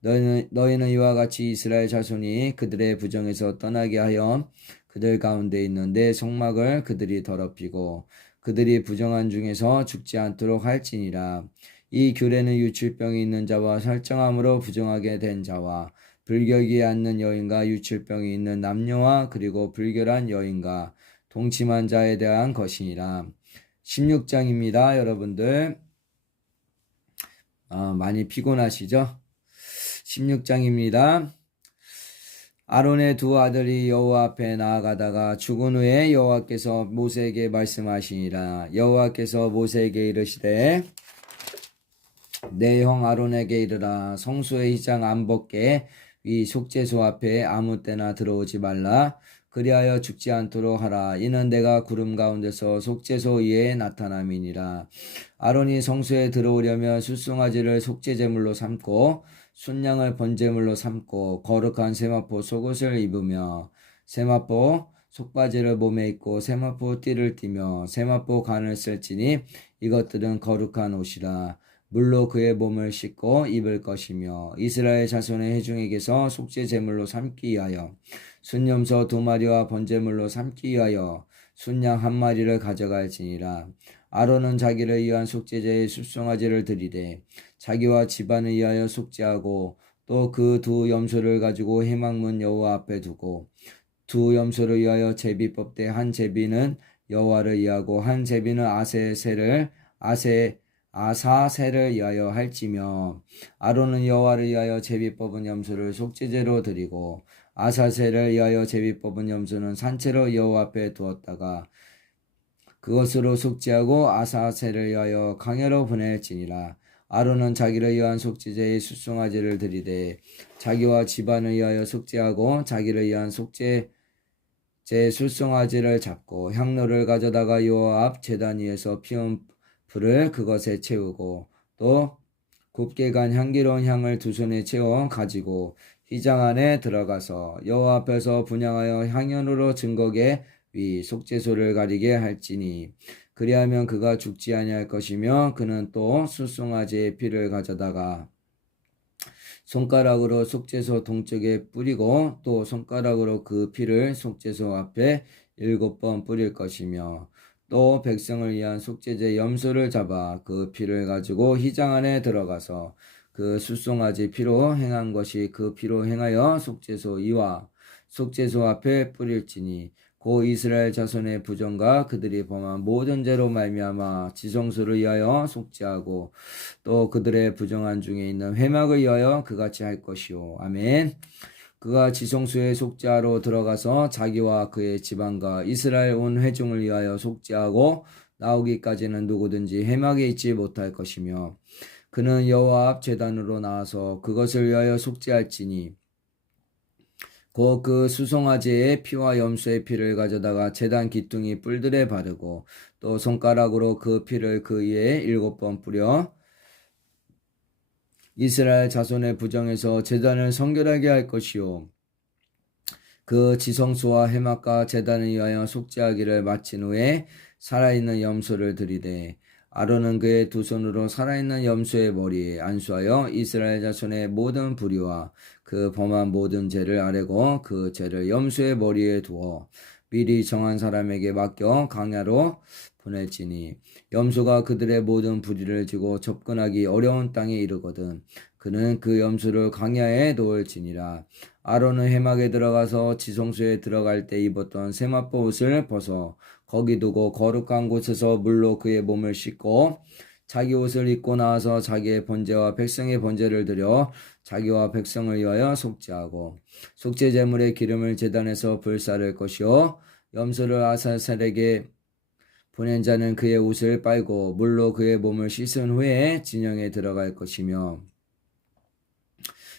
너희는 이와 같이 이스라엘 자손이 그들의 부정에서 떠나게 하여 그들 가운데 있는 내 성막을 그들이 더럽히고 그들이 부정한 중에서 죽지 않도록 할지니라. 이 규례는 유출병이 있는 자와 설정함으로 부정하게 된 자와 불결기에 앉는 여인과 유출병이 있는 남녀와 그리고 불결한 여인과 동침한 자에 대한 것이니라. 16장입니다. 여러분들 많이 피곤하시죠? 16장입니다. 아론의 2 아들이 여호와 앞에 나아가다가 죽은 후에 여호와께서 모세에게 말씀하시니라. 여호와께서 모세에게 이르시되 내 형 아론에게 이르라. 성소의 휘장 안 벗게 위 속죄소 앞에 아무 때나 들어오지 말라. 그리하여 죽지 않도록 하라. 이는 내가 구름 가운데서 속죄소 위에 나타남이니라. 아론이 성소에 들어오려면 숫송아지를 속죄제물로 삼고 순양을 번제물로 삼고 거룩한 세마포 속옷을 입으며 세마포 속바지를 몸에 입고 세마포 띠를 띠며 세마포 간을 쓸지니 이것들은 거룩한 옷이라. 물로 그의 몸을 씻고 입을 것이며 이스라엘 자손의 회중에게서 속죄제물로 삼기 위하여 순염소 2마리와 번제물로 삼기 위하여 순양 1마리를 가져갈지니라. 아론은 자기를 위한 속죄제의 숫송아지를 드리되 자기와 집안을 위하여 속죄하고 또 그 2 염소를 가지고 회막문 여호와 앞에 두고 2 염소를 위하여 제비 뽑되 한 제비는 여호와를 위하고 한 제비는 아사셀을 위하여 할지며 아론은 여호와를 위하여 제비 뽑은 염소를 속죄제로 드리고 아사셀을 위하여 제비 뽑은 염소는 산채로 여호와 앞에 두었다가 그것으로 속죄하고 아사셀을 위하여 강야로 보낼지니라. 아론은 자기를 위한 속죄제의 숫송아지를 드리되 자기와 집안을 위하여 속죄하고 자기를 위한 속죄제 숫송아지를 잡고 향로를 가져다가 여호와 앞 제단 위에서 피운 불을 그것에 채우고 또 곱게 간 향기로운 향을 2 손에 채워 가지고 휘장 안에 들어가서 여호와 앞에서 분향하여 향연으로 증거계 위 속죄소를 가리게 할지니 그리하면 그가 죽지 아니할 것이며 그는 또 숫송아지의 피를 가져다가 손가락으로 속죄소 동쪽에 뿌리고 또 손가락으로 그 피를 속죄소 앞에 7번 뿌릴 것이며 또 백성을 위한 속죄제 염소를 잡아 그 피를 가지고 휘장 안에 들어가서 그 숫송아지 피로 행한 것이 그 피로 행하여 속죄소 이와 속죄소 앞에 뿌릴지니 고 이스라엘 자손의 부정과 그들이 범한 모든 죄로 말미암아 지성소를 위하여 속죄하고 또 그들의 부정한 중에 있는 회막을 위하여 그같이 할 것이요. 아멘. 그가 지성소에 속죄하러 들어가서 자기와 그의 집안과 이스라엘 온 회중을 위하여 속죄하고 나오기까지는 누구든지 회막에 있지 못할 것이며 그는 여호와 앞 제단으로 나와서 그것을 위하여 속죄할지니 곧 그 수송아지의 피와 염소의 피를 가져다가 제단 기둥이 뿔들에 바르고 또 손가락으로 그 피를 그 위에 7번 뿌려 이스라엘 자손의 부정에서 제단을 성결하게 할 것이요. 그 지성소와 회막과 제단을 위하여 속죄하기를 마친 후에 살아있는 염소를 들이되 아론은 그의 두 손으로 살아있는 염소의 머리에 안수하여 이스라엘 자손의 모든 불의와 그 범한 모든 죄를 아뢰고 그 죄를 염소의 머리에 두어 미리 정한 사람에게 맡겨 광야로 보낼지니 염소가 그들의 모든 불의를 지고 접근하기 어려운 땅에 이르거든 그는 그 염소를 광야에 놓을지니라. 아론은 회막에 들어가서 지성소에 들어갈 때 입었던 세마포 옷을 벗어 거기 두고 거룩한 곳에서 물로 그의 몸을 씻고 자기 옷을 입고 나와서 자기의 번제와 백성의 번제를 드려 자기와 백성을 위하여 속죄하고 속죄 제물의 기름을 제단에서 불사를 것이요 염소를 아사셀에게 보낸 자는 그의 옷을 빨고 물로 그의 몸을 씻은 후에 진영에 들어갈 것이며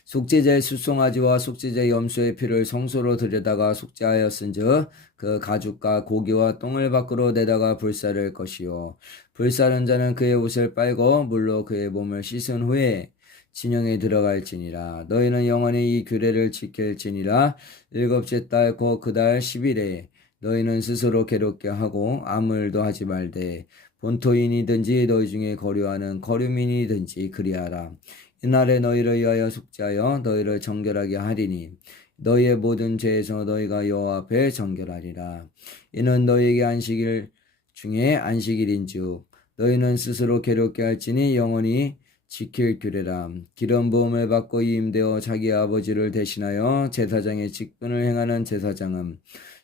속죄제 숫송아지와 속죄제 염소의 피를 성소로 들여다가 속죄하였은즉 그 가죽과 고기와 똥을 밖으로 내다가 불사를 것이요 불사른 자는 그의 옷을 빨고 물로 그의 몸을 씻은 후에 진영에 들어갈지니라. 너희는 영원히 이 규례를 지킬지니라. 7째 달 곧 그 달 10일에 너희는 스스로 괴롭게 하고 아무 일도 하지 말되 본토인이든지 너희 중에 거류하는 거류민이든지 그리하라. 이날에 너희를 위하여 속죄하여 너희를 정결하게 하리니 너희의 모든 죄에서 너희가 여호와 앞에 정결하리라. 이는 너희에게 안식일 중에 안식일인즉 너희는 스스로 괴롭게 할지니 영원히 지킬 규례라. 기름 부음을 받고 이임되어 자기 아버지를 대신하여 제사장의 직분을 행하는 제사장은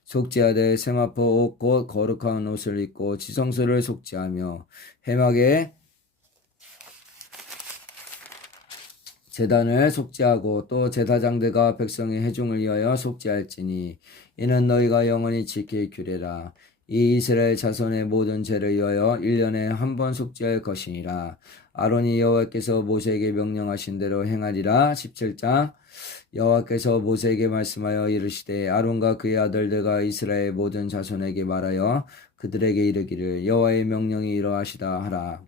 속죄하되 세마포 옷 곧 거룩한 옷을 입고 지성소를 속죄하며 회막에 제단을 속죄하고 또 제사장들과 백성의 회중을 위하여 속죄할지니 이는 너희가 영원히 지킬 규례라. 이 이스라엘 자손의 모든 죄를 위하여 1년에 한 번 속죄할 것이니라. 아론이 여호와께서 모세에게 명령하신 대로 행하리라. 17장 여호와께서 모세에게 말씀하여 이르시되 아론과 그의 아들들과 이스라엘 모든 자손에게 말하여 그들에게 이르기를 여호와의 명령이 이러하시다 하라.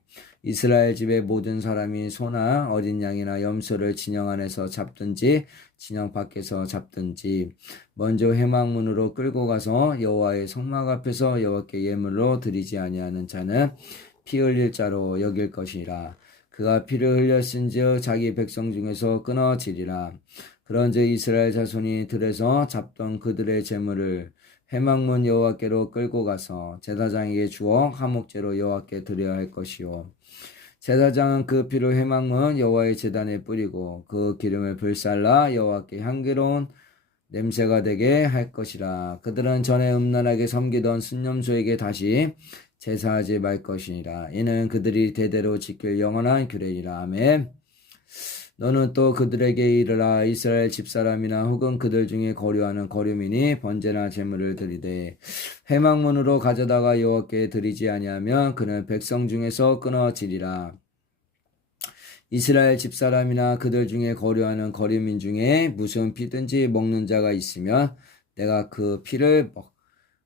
이스라엘 집의 모든 사람이 소나 어린 양이나 염소를 진영 안에서 잡든지 진영 밖에서 잡든지 먼저 회막문으로 끌고 가서 여호와의 성막 앞에서 여호와께 예물로 드리지 아니하는 자는 피 흘릴 자로 여길 것이라. 그가 피를 흘렸은즉 자기 백성 중에서 끊어지리라. 그런즉 이스라엘 자손이 들에서 잡던 그들의 제물을 회막문 여호와께로 끌고 가서 제사장에게 주어 화목제로 여호와께 드려야 할 것이요 제사장은 그 피를 회막문 여호와의 제단에 뿌리고 그 기름을 불살라 여호와께 향기로운 냄새가 되게 할 것이라. 그들은 전에 음란하게 섬기던 순념소에게 다시 제사하지 말 것이니라. 이는 그들이 대대로 지킬 영원한 규례이라. 아멘. 너는 또 그들에게 이르라. 이스라엘 집사람이나 혹은 그들 중에 거류하는 거류민이 번제나 제물을 드리되 회막문으로 가져다가 여호와께 드리지 아니하면 그는 백성 중에서 끊어지리라. 이스라엘 집사람이나 그들 중에 거류하는 거류민 중에 무슨 피든지 먹는 자가 있으면 내가 그 피를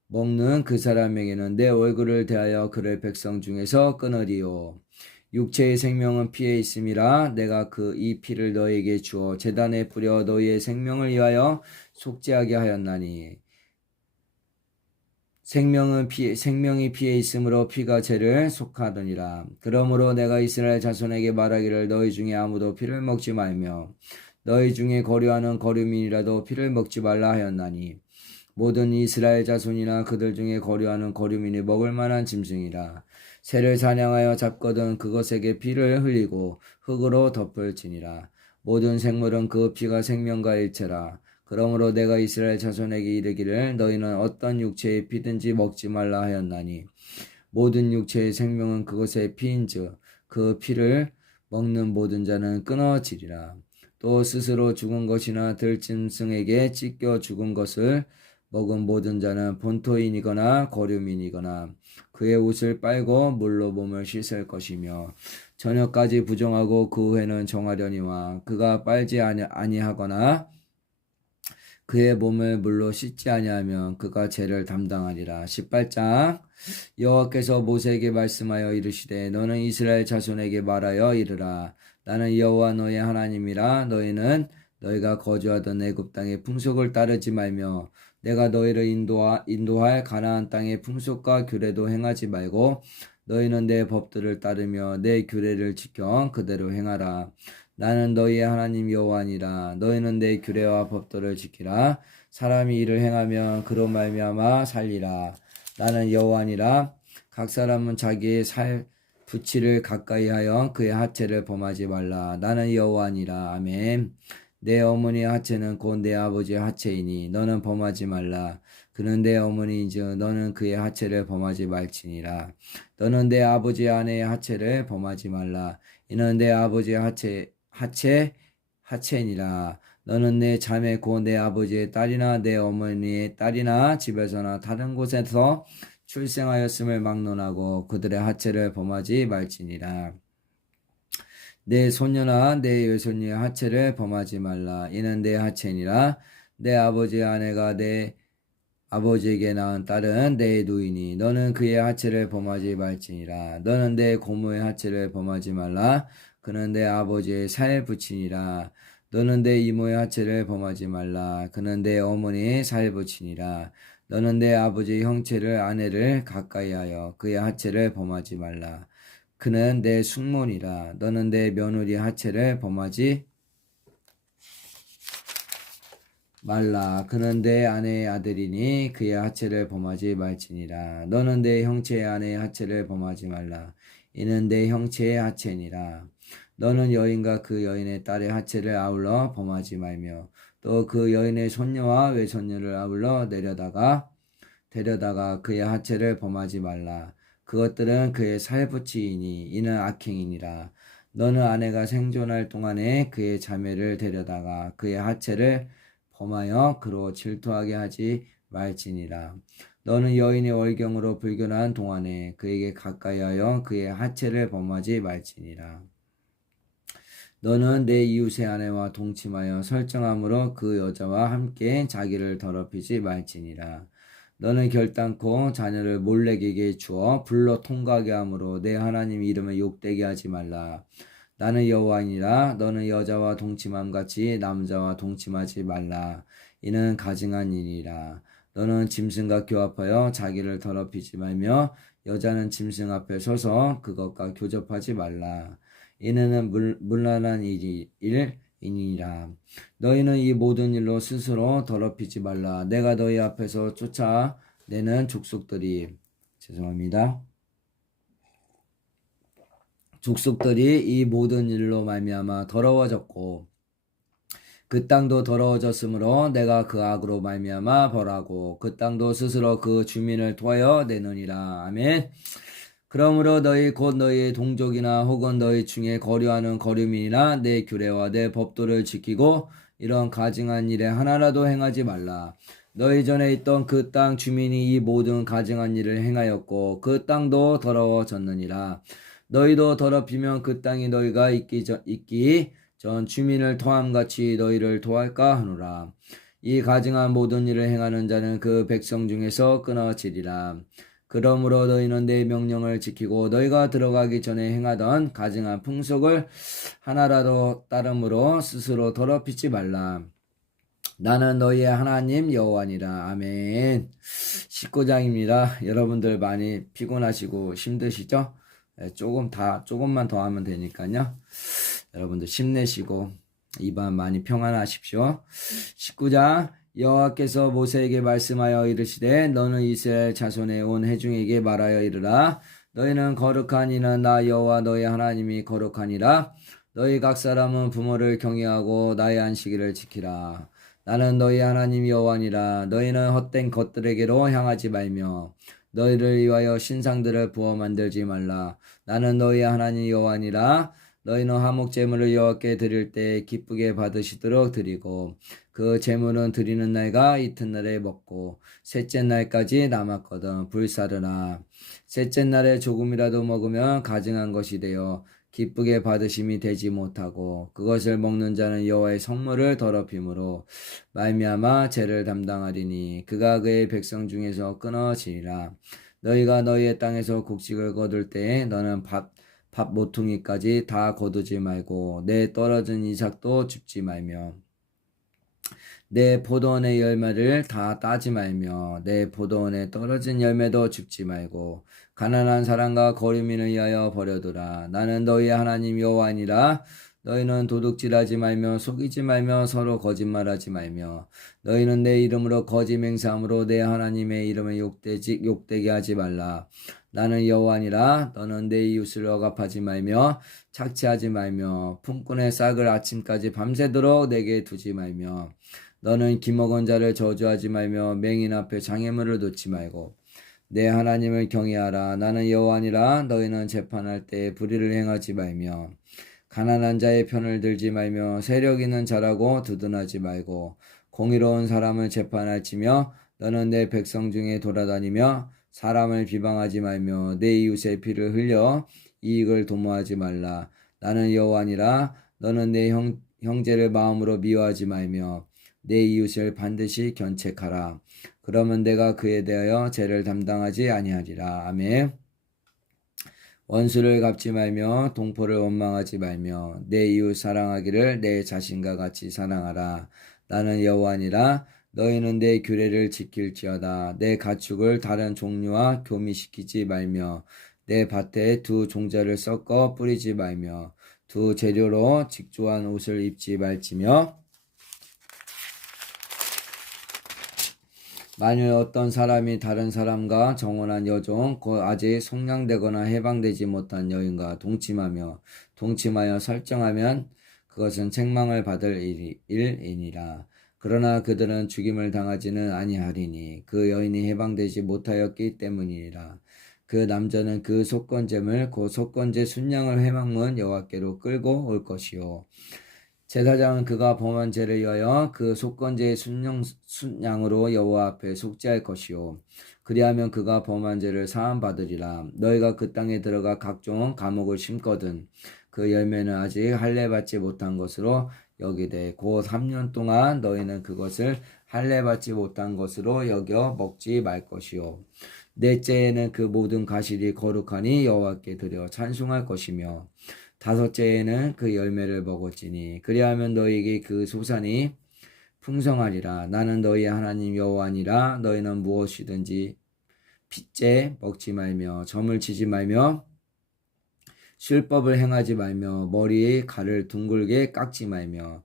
먹는 그 사람에게는 내 얼굴을 대하여 그를 백성 중에서 끊으리요. 육체의 생명은 피에 있음이라. 내가 이 피를 너희에게 주어 제단에 뿌려 너희의 생명을 위하여 속죄하게 하였나니 생명이 피에 있으므로 피가 죄를 속하더니라. 그러므로 내가 이스라엘 자손에게 말하기를 너희 중에 아무도 피를 먹지 말며 너희 중에 거류하는 거류민이라도 피를 먹지 말라 하였나니 모든 이스라엘 자손이나 그들 중에 거류하는 거류민이 먹을 만한 짐승이라. 새를 사냥하여 잡거든 그것에게 피를 흘리고 흙으로 덮을지니라. 모든 생물은 그 피가 생명과 일체라. 그러므로 내가 이스라엘 자손에게 이르기를 너희는 어떤 육체의 피든지 먹지 말라 하였나니 모든 육체의 생명은 그것의 피인즉 그 피를 먹는 모든 자는 끊어지리라. 또 스스로 죽은 것이나 들짐승에게 찢겨 죽은 것을 먹은 모든 자는 본토인이거나 거류민이거나 그의 옷을 빨고 물로 몸을 씻을 것이며 저녁까지 부정하고 그 후에는 정하려니와 그가 빨지 아니하거나 그의 몸을 물로 씻지 아니하면 그가 죄를 담당하리라. 18장 여호와께서 모세에게 말씀하여 이르시되 너는 이스라엘 자손에게 말하여 이르라. 나는 여호와 너의 하나님이라. 너희는 너희가 거주하던 애굽 땅의 풍속을 따르지 말며 내가 너희를 인도할 가나안 땅의 풍속과 규례도 행하지 말고 너희는 내 법들을 따르며 내 규례를 지켜 그대로 행하라. 나는 너희의 하나님 여호와니라. 너희는 내 규례와 법도를 지키라. 사람이 이를 행하면 그로 말미암아 살리라. 나는 여호와니라. 각 사람은 자기의 부치를 가까이 하여 그의 하체를 범하지 말라. 나는 여호와니라. 아멘. 내 어머니의 하체는 곧 내 아버지의 하체이니 너는 범하지 말라. 그는 내 어머니인즉 너는 그의 하체를 범하지 말지니라. 너는 내 아버지의 아내의 하체를 범하지 말라. 이는 내 아버지의 하체니라. 너는 내 자매 곧 내 아버지의 딸이나 내 어머니의 딸이나 집에서나 다른 곳에서 출생하였음을 막론하고 그들의 하체를 범하지 말지니라. 내 손녀나 내 외손녀의 하체를 범하지 말라. 이는 내 하체니라. 내 아버지의 아내가 내 아버지에게 낳은 딸은 내 누이니 너는 그의 하체를 범하지 말지니라. 너는 내 고모의 하체를 범하지 말라. 그는 내 아버지의 살부치니라. 너는 내 이모의 하체를 범하지 말라. 그는 내 어머니의 살부치니라. 너는 내 아버지의 형체를 아내를 가까이하여 그의 하체를 범하지 말라. 그는 내 숙모니라. 너는 내 며느리 하체를 범하지 말라. 그는 내 아내의 아들이니 그의 하체를 범하지 말지니라. 너는 내 형체의 아내의 하체를 범하지 말라. 이는 내 형체의 하체니라. 너는 여인과 그 여인의 딸의 하체를 아울러 범하지 말며 또 그 여인의 손녀와 외손녀를 아울러 데려다가 그의 하체를 범하지 말라. 그것들은 그의 살부치이니 이는 악행이니라. 너는 아내가 생존할 동안에 그의 자매를 데려다가 그의 하체를 범하여 그로 질투하게 하지 말지니라. 너는 여인의 월경으로 불균한 동안에 그에게 가까이하여 그의 하체를 범하지 말지니라. 너는 내 이웃의 아내와 동침하여 설정함으로 그 여자와 함께 자기를 더럽히지 말지니라. 너는 결단코 자녀를 몰래에게 주어 불러 통과하게 함으로 내 하나님 이름을 욕되게 하지 말라. 나는 여호와니라. 너는 여자와 동침함 같이 남자와 동침하지 말라. 이는 가증한 일이라. 너는 짐승과 교합하여 자기를 더럽히지 말며 여자는 짐승 앞에 서서 그것과 교접하지 말라. 이는 문란한 일이니라. 너희는 이 모든 일로 스스로 더럽히지 말라. 내가 너희 앞에서 쫓아내는 족속들이 이 모든 일로 말미암아 더러워졌고 그 땅도 더러워졌으므로 내가 그 악으로 말미암아 벌하고 그 땅도 스스로 그 주민을 토하여 내느니라. 아멘. 그러므로 너희 곧 너희의 동족이나 혹은 너희 중에 거류하는 거류민이나 내 규례와 내 법도를 지키고 이런 가증한 일에 하나라도 행하지 말라. 너희 전에 있던 그 땅 주민이 이 모든 가증한 일을 행하였고 그 땅도 더러워졌느니라. 너희도 더럽히면 그 땅이 너희가 있기 전 주민을 토함같이 너희를 토할까 하노라. 이 가증한 모든 일을 행하는 자는 그 백성 중에서 끊어지리라. 그러므로 너희는 내 명령을 지키고 너희가 들어가기 전에 행하던 가증한 풍속을 하나라도 따름으로 스스로 더럽히지 말라. 나는 너희의 하나님 여호와니라. 아멘. 19장입니다. 여러분들 많이 피곤하시고 힘드시죠? 조금만 더 하면 되니까요. 여러분들 힘내시고 이밤 많이 평안하십시오. 19장 여호와께서 모세에게 말씀하여 이르시되 너는 이스라엘 자손의 온 회중에게 말하여 이르라. 너희는 거룩한 이는 나 여호와 너희 하나님이 거룩하니라. 너희 각 사람은 부모를 경외하고 나의 안식일을 지키라. 나는 너희 하나님 여호와니라. 너희는 헛된 것들에게로 향하지 말며 너희를 위하여 신상들을 부어 만들지 말라. 나는 너희 하나님 여호와니라. 너희는 화목 제물을 여호와께 드릴 때 기쁘게 받으시도록 드리고 그 제물은 드리는 날과 이튿날에 먹고 셋째 날까지 남았거든 불사르나. 셋째 날에 조금이라도 먹으면 가증한 것이 되어 기쁘게 받으심이 되지 못하고 그것을 먹는 자는 여호와의 성물을 더럽힘으로 말미암아 죄를 담당하리니 그가 그의 백성 중에서 끊어지리라. 너희가 너희의 땅에서 곡식을 거둘 때에 너는 밥 모퉁이까지 다 거두지 말고 내 떨어진 이삭도 줍지 말며 내 포도원의 열매를 다 따지 말며 내 포도원에 떨어진 열매도 줍지 말고 가난한 사람과 거류민을 위하여 버려두라. 나는 너희의 하나님 여호와니라. 너희는 도둑질하지 말며 속이지 말며 서로 거짓말하지 말며 너희는 내 이름으로 거짓 맹세함으로 내 하나님의 이름을 욕되게 하지 말라. 나는 여호와니라. 너는 내 이웃을 억압하지 말며 착취하지 말며 품꾼의 싹을 아침까지 밤새도록 내게 두지 말며 너는 기먹은 자를 저주하지 말며 맹인 앞에 장애물을 놓지 말고 내 하나님을 경외하라. 나는 여호와니라. 너희는 재판할 때 불의를 행하지 말며 가난한 자의 편을 들지 말며 세력 있는 자라고 두둔하지 말고 공의로운 사람을 재판할지며 너는 내 백성 중에 돌아다니며 사람을 비방하지 말며 내 이웃의 피를 흘려 이익을 도모하지 말라. 나는 여호와니라. 너는 내 형제를 마음으로 미워하지 말며 내 이웃을 반드시 견책하라. 그러면 내가 그에 대하여 죄를 담당하지 아니하리라. 아멘. 원수를 갚지 말며 동포를 원망하지 말며 내 이웃 사랑하기를 내 자신과 같이 사랑하라. 나는 여호와니라. 너희는 내 규례를 지킬지어다. 내 가축을 다른 종류와 교미시키지 말며 내 밭에 두 종자를 섞어 뿌리지 말며 두 재료로 직조한 옷을 입지 말지며 만일 어떤 사람이 다른 사람과 정혼한 여종 곧 아직 속량되거나 해방되지 못한 여인과 동침하여 설정하면 그것은 책망을 받을 일이니라. 그러나 그들은 죽임을 당하지는 아니하리니 그 여인이 해방되지 못하였기 때문이니라. 그 남자는 그 속건제물 곧 속건제 순양을 회막문 여호와께로 끌고 올 것이요 제사장은 그가 범한 죄를 위하여 그 속건제의 순양으로 여호와 앞에 속죄할 것이요 그리하면 그가 범한 죄를 사함 받으리라. 너희가 그 땅에 들어가 각종 과목을 심거든 그 열매는 아직 할례 받지 못한 것으로 여기되 곧 3년 동안 너희는 그것을 할례 받지 못한 것으로 여겨 먹지 말 것이요 넷째에는 그 모든 가실이 거룩하니 여호와께 드려 찬송할 것이며 다섯째에는 그 열매를 먹었지니 그리하면 너희에게 그 소산이 풍성하리라. 나는 너희 하나님 여호와니라. 너희는 무엇이든지 핏째 먹지 말며 점을 치지 말며 율법을 행하지 말며 머리에 칼을 둥글게 깎지 말며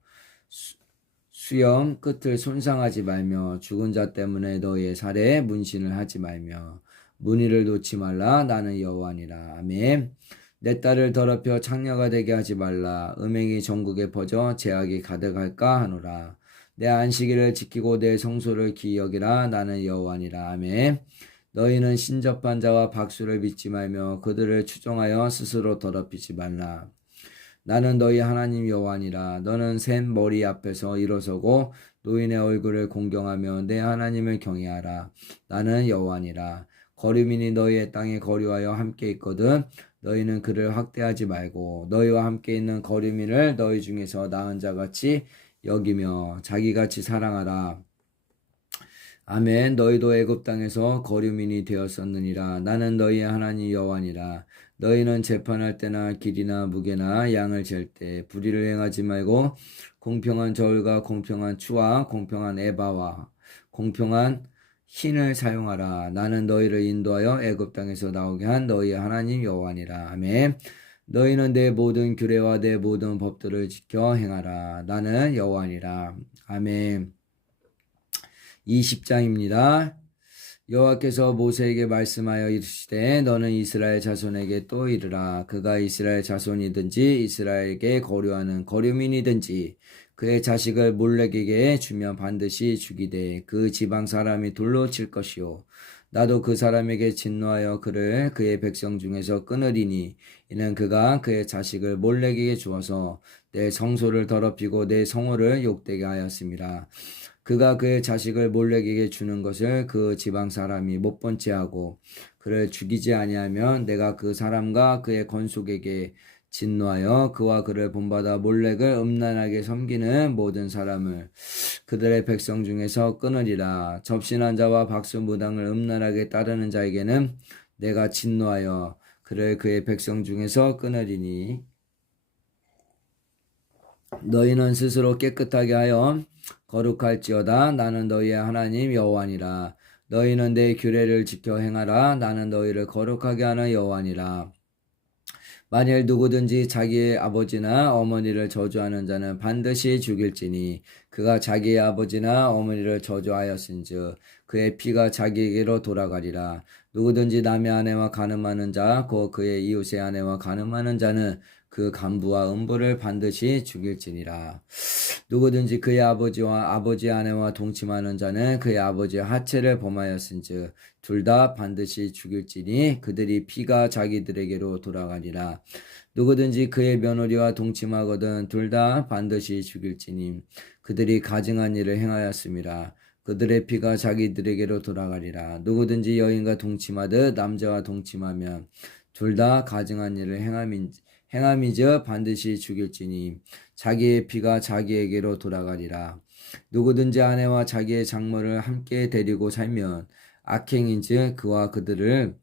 수염 끝을 손상하지 말며 죽은 자 때문에 너희의 살에 문신을 하지 말며 문의를 놓지 말라. 나는 여호와니라. 아멘. 내 딸을 더럽혀 창녀가 되게 하지 말라. 음행이 전국에 퍼져 죄악이 가득할까 하노라. 내 안식일을 지키고 내 성소를 기이 여기라. 나는 여호와니라. 아멘. 너희는 신접한 자와 박수를 빚지 말며 그들을 추종하여 스스로 더럽히지 말라. 나는 너희 하나님 여호와니라. 너는 샘 머리 앞에서 일어서고 노인의 얼굴을 공경하며 내 하나님을 경외하라. 나는 여호와니라. 거류민이 너희의 땅에 거류하여 함께 있거든 너희는 그를 학대하지 말고 너희와 함께 있는 거류민을 너희 중에서 나은 자같이 여기며 자기같이 사랑하라. 아멘. 너희도 애굽 땅에서 거류민이 되었었느니라. 나는 너희의 하나님 여호와니라. 너희는 재판할 때나 길이나 무게나 양을 잴 때 불의를 행하지 말고 공평한 저울과 공평한 추와 공평한 에바와 공평한 흰을 사용하라. 나는 너희를 인도하여 애굽 땅에서 나오게 한 너희의 하나님 여호와니라. 아멘. 너희는 내 모든 규례와 내 모든 법들을 지켜 행하라. 나는 여호와니라. 아멘. 20장입니다. 여호와께서 모세에게 말씀하여 이르시되 너는 이스라엘 자손에게 또 이르라. 그가 이스라엘 자손이든지 이스라엘에게 거류하는 거류민이든지 그의 자식을 몰렉에게 주면 반드시 죽이되 그 지방 사람이 돌로 칠 것이요 나도 그 사람에게 진노하여 그를 그의 백성 중에서 끊으리니 이는 그가 그의 자식을 몰렉에게 주어서 내 성소를 더럽히고 내 성호를 욕되게 하였습니다. 그가 그의 자식을 몰렉에게 주는 것을 그 지방 사람이 못 본 채 하고 그를 죽이지 아니하면 내가 그 사람과 그의 건속에게 진노하여 그와 그를 본받아 몰렉을 음란하게 섬기는 모든 사람을 그들의 백성 중에서 끊으리라. 접신한 자와 박수무당을 음란하게 따르는 자에게는 내가 진노하여 그를 그의 백성 중에서 끊으리니 너희는 스스로 깨끗하게 하여 거룩할지어다. 나는 너희의 하나님 여호와니라. 너희는 내 규례를 지켜 행하라. 나는 너희를 거룩하게 하는 여호와니라. 만일 누구든지 자기의 아버지나 어머니를 저주하는 자는 반드시 죽일지니 그가 자기의 아버지나 어머니를 저주하였은즉 그의 피가 자기에게로 돌아가리라. 누구든지 남의 아내와 간음하는 자 곧 그의 이웃의 아내와 간음하는 자는 그 간부와 음부를 반드시 죽일지니라. 누구든지 그의 아버지와 아버지 아내와 동침하는 자는 그의 아버지의 하체를 범하였은즉 둘 다 반드시 죽일지니 그들이 피가 자기들에게로 돌아가리라. 누구든지 그의 며느리와 동침하거든 둘 다 반드시 죽일지니 그들이 가증한 일을 행하였습니다. 그들의 피가 자기들에게로 돌아가리라. 누구든지 여인과 동침하듯 남자와 동침하면 둘 다 가증한 일을 행함이죠 반드시 죽일지니 자기의 피가 자기에게로 돌아가리라. 누구든지 아내와 자기의 장모를 함께 데리고 살면 악행인즉 그와 그들을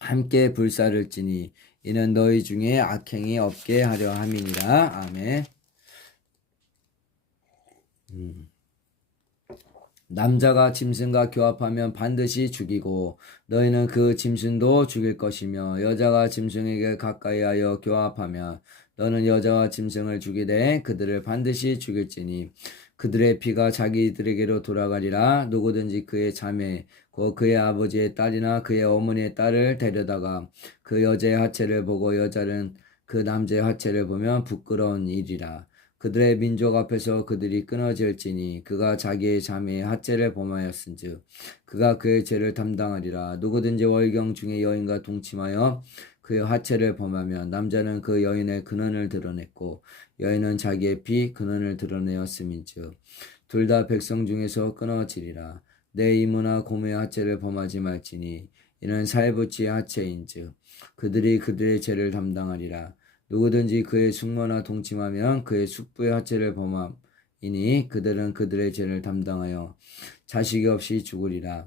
함께 불사를지니 이는 너희 중에 악행이 없게 하려 함이니라. 아멘. 남자가 짐승과 교합하면 반드시 죽이고 너희는 그 짐승도 죽일 것이며 여자가 짐승에게 가까이하여 교합하면 너는 여자와 짐승을 죽이되 그들을 반드시 죽일지니 그들의 피가 자기들에게로 돌아가리라. 누구든지 그의 자매 곧 그의 아버지의 딸이나 그의 어머니의 딸을 데려다가 그 여자의 하체를 보고 여자는 그 남자의 하체를 보면 부끄러운 일이라. 그들의 민족 앞에서 그들이 끊어질지니 그가 자기의 자매의 하체를 범하였은즉 그가 그의 죄를 담당하리라. 누구든지 월경 중에 여인과 동침하여 그의 하체를 범하면 남자는 그 여인의 근원을 드러냈고 여인은 자기의 피 근원을 드러내었음인즉 둘 다 백성 중에서 끊어지리라. 내 이모나 고모의 하체를 범하지 말지니 이는 살부치의 하체인즉 그들이 그들의 죄를 담당하리라. 누구든지 그의 숙모나 동침하면 그의 숙부의 하체를 범함이니 그들은 그들의 죄를 담당하여 자식이 없이 죽으리라.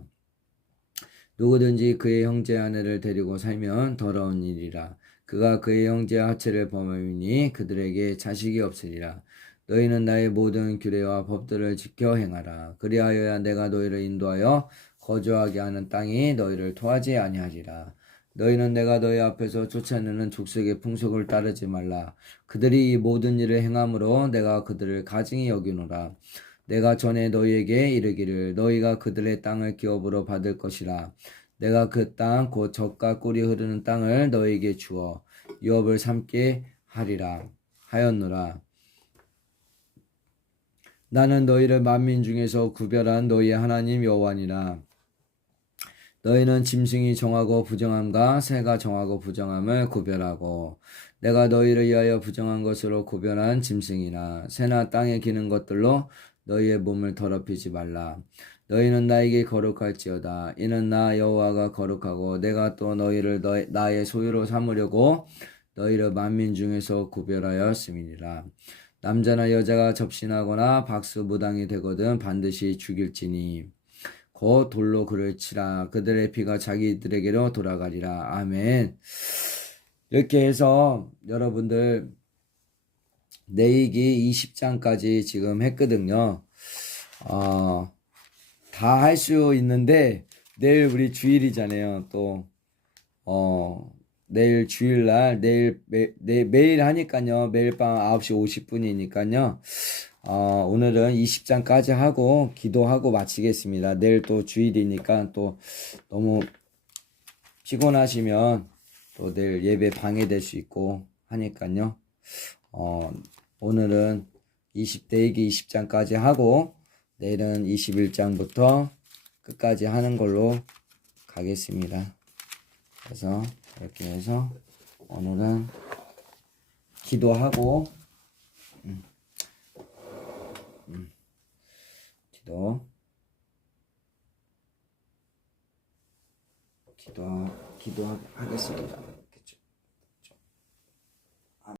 누구든지 그의 형제의 아내를 데리고 살면 더러운 일이라. 그가 그의 형제의 하체를 범함이니 그들에게 자식이 없으리라. 너희는 나의 모든 규례와 법들을 지켜 행하라. 그리하여야 내가 너희를 인도하여 거주하게 하는 땅이 너희를 토하지 아니하리라. 너희는 내가 너희 앞에서 쫓아내는 족속의 풍속을 따르지 말라. 그들이 이 모든 일을 행함으로 내가 그들을 가증히 여기노라. 내가 전에 너희에게 이르기를 너희가 그들의 땅을 기업으로 받을 것이라. 내가 그 땅 곧 젖과 꿀이 흐르는 땅을 너희에게 주어 유업을 삼게 하리라 하였노라. 나는 너희를 만민 중에서 구별한 너희의 하나님 여호와니라. 너희는 짐승이 정하고 부정함과 새가 정하고 부정함을 구별하고 내가 너희를 위하여 부정한 것으로 구별한 짐승이나 새나 땅에 기는 것들로 너희의 몸을 더럽히지 말라. 너희는 나에게 거룩할지어다. 이는 나 여호와가 거룩하고 내가 또 너희를 나의 소유로 삼으려고 너희를 만민 중에서 구별하였음이니라. 남자나 여자가 접신하거나 박수무당이 되거든 반드시 죽일지니 곧 돌로 그를 치라. 그들의 피가 자기들에게로 돌아가리라. 아멘. 이렇게 해서 여러분들 내일기 20장까지 지금 했거든요. 다 할 수 있는데 내일 우리 주일이잖아요. 또 내일 주일날 매일 하니까요. 매일 밤 9시 50분이니까요. 오늘은 20장까지 하고 기도하고 마치겠습니다. 내일 또 주일이니까 또 너무 피곤하시면 또 내일 예배 방해될 수 있고 하니까요. 오늘은 20대이기 20장까지 하고 내일은 21장부터 끝까지 하는 걸로 가겠습니다. 그래서 이렇게 해서 오늘은 기도하고 기도하겠습니다.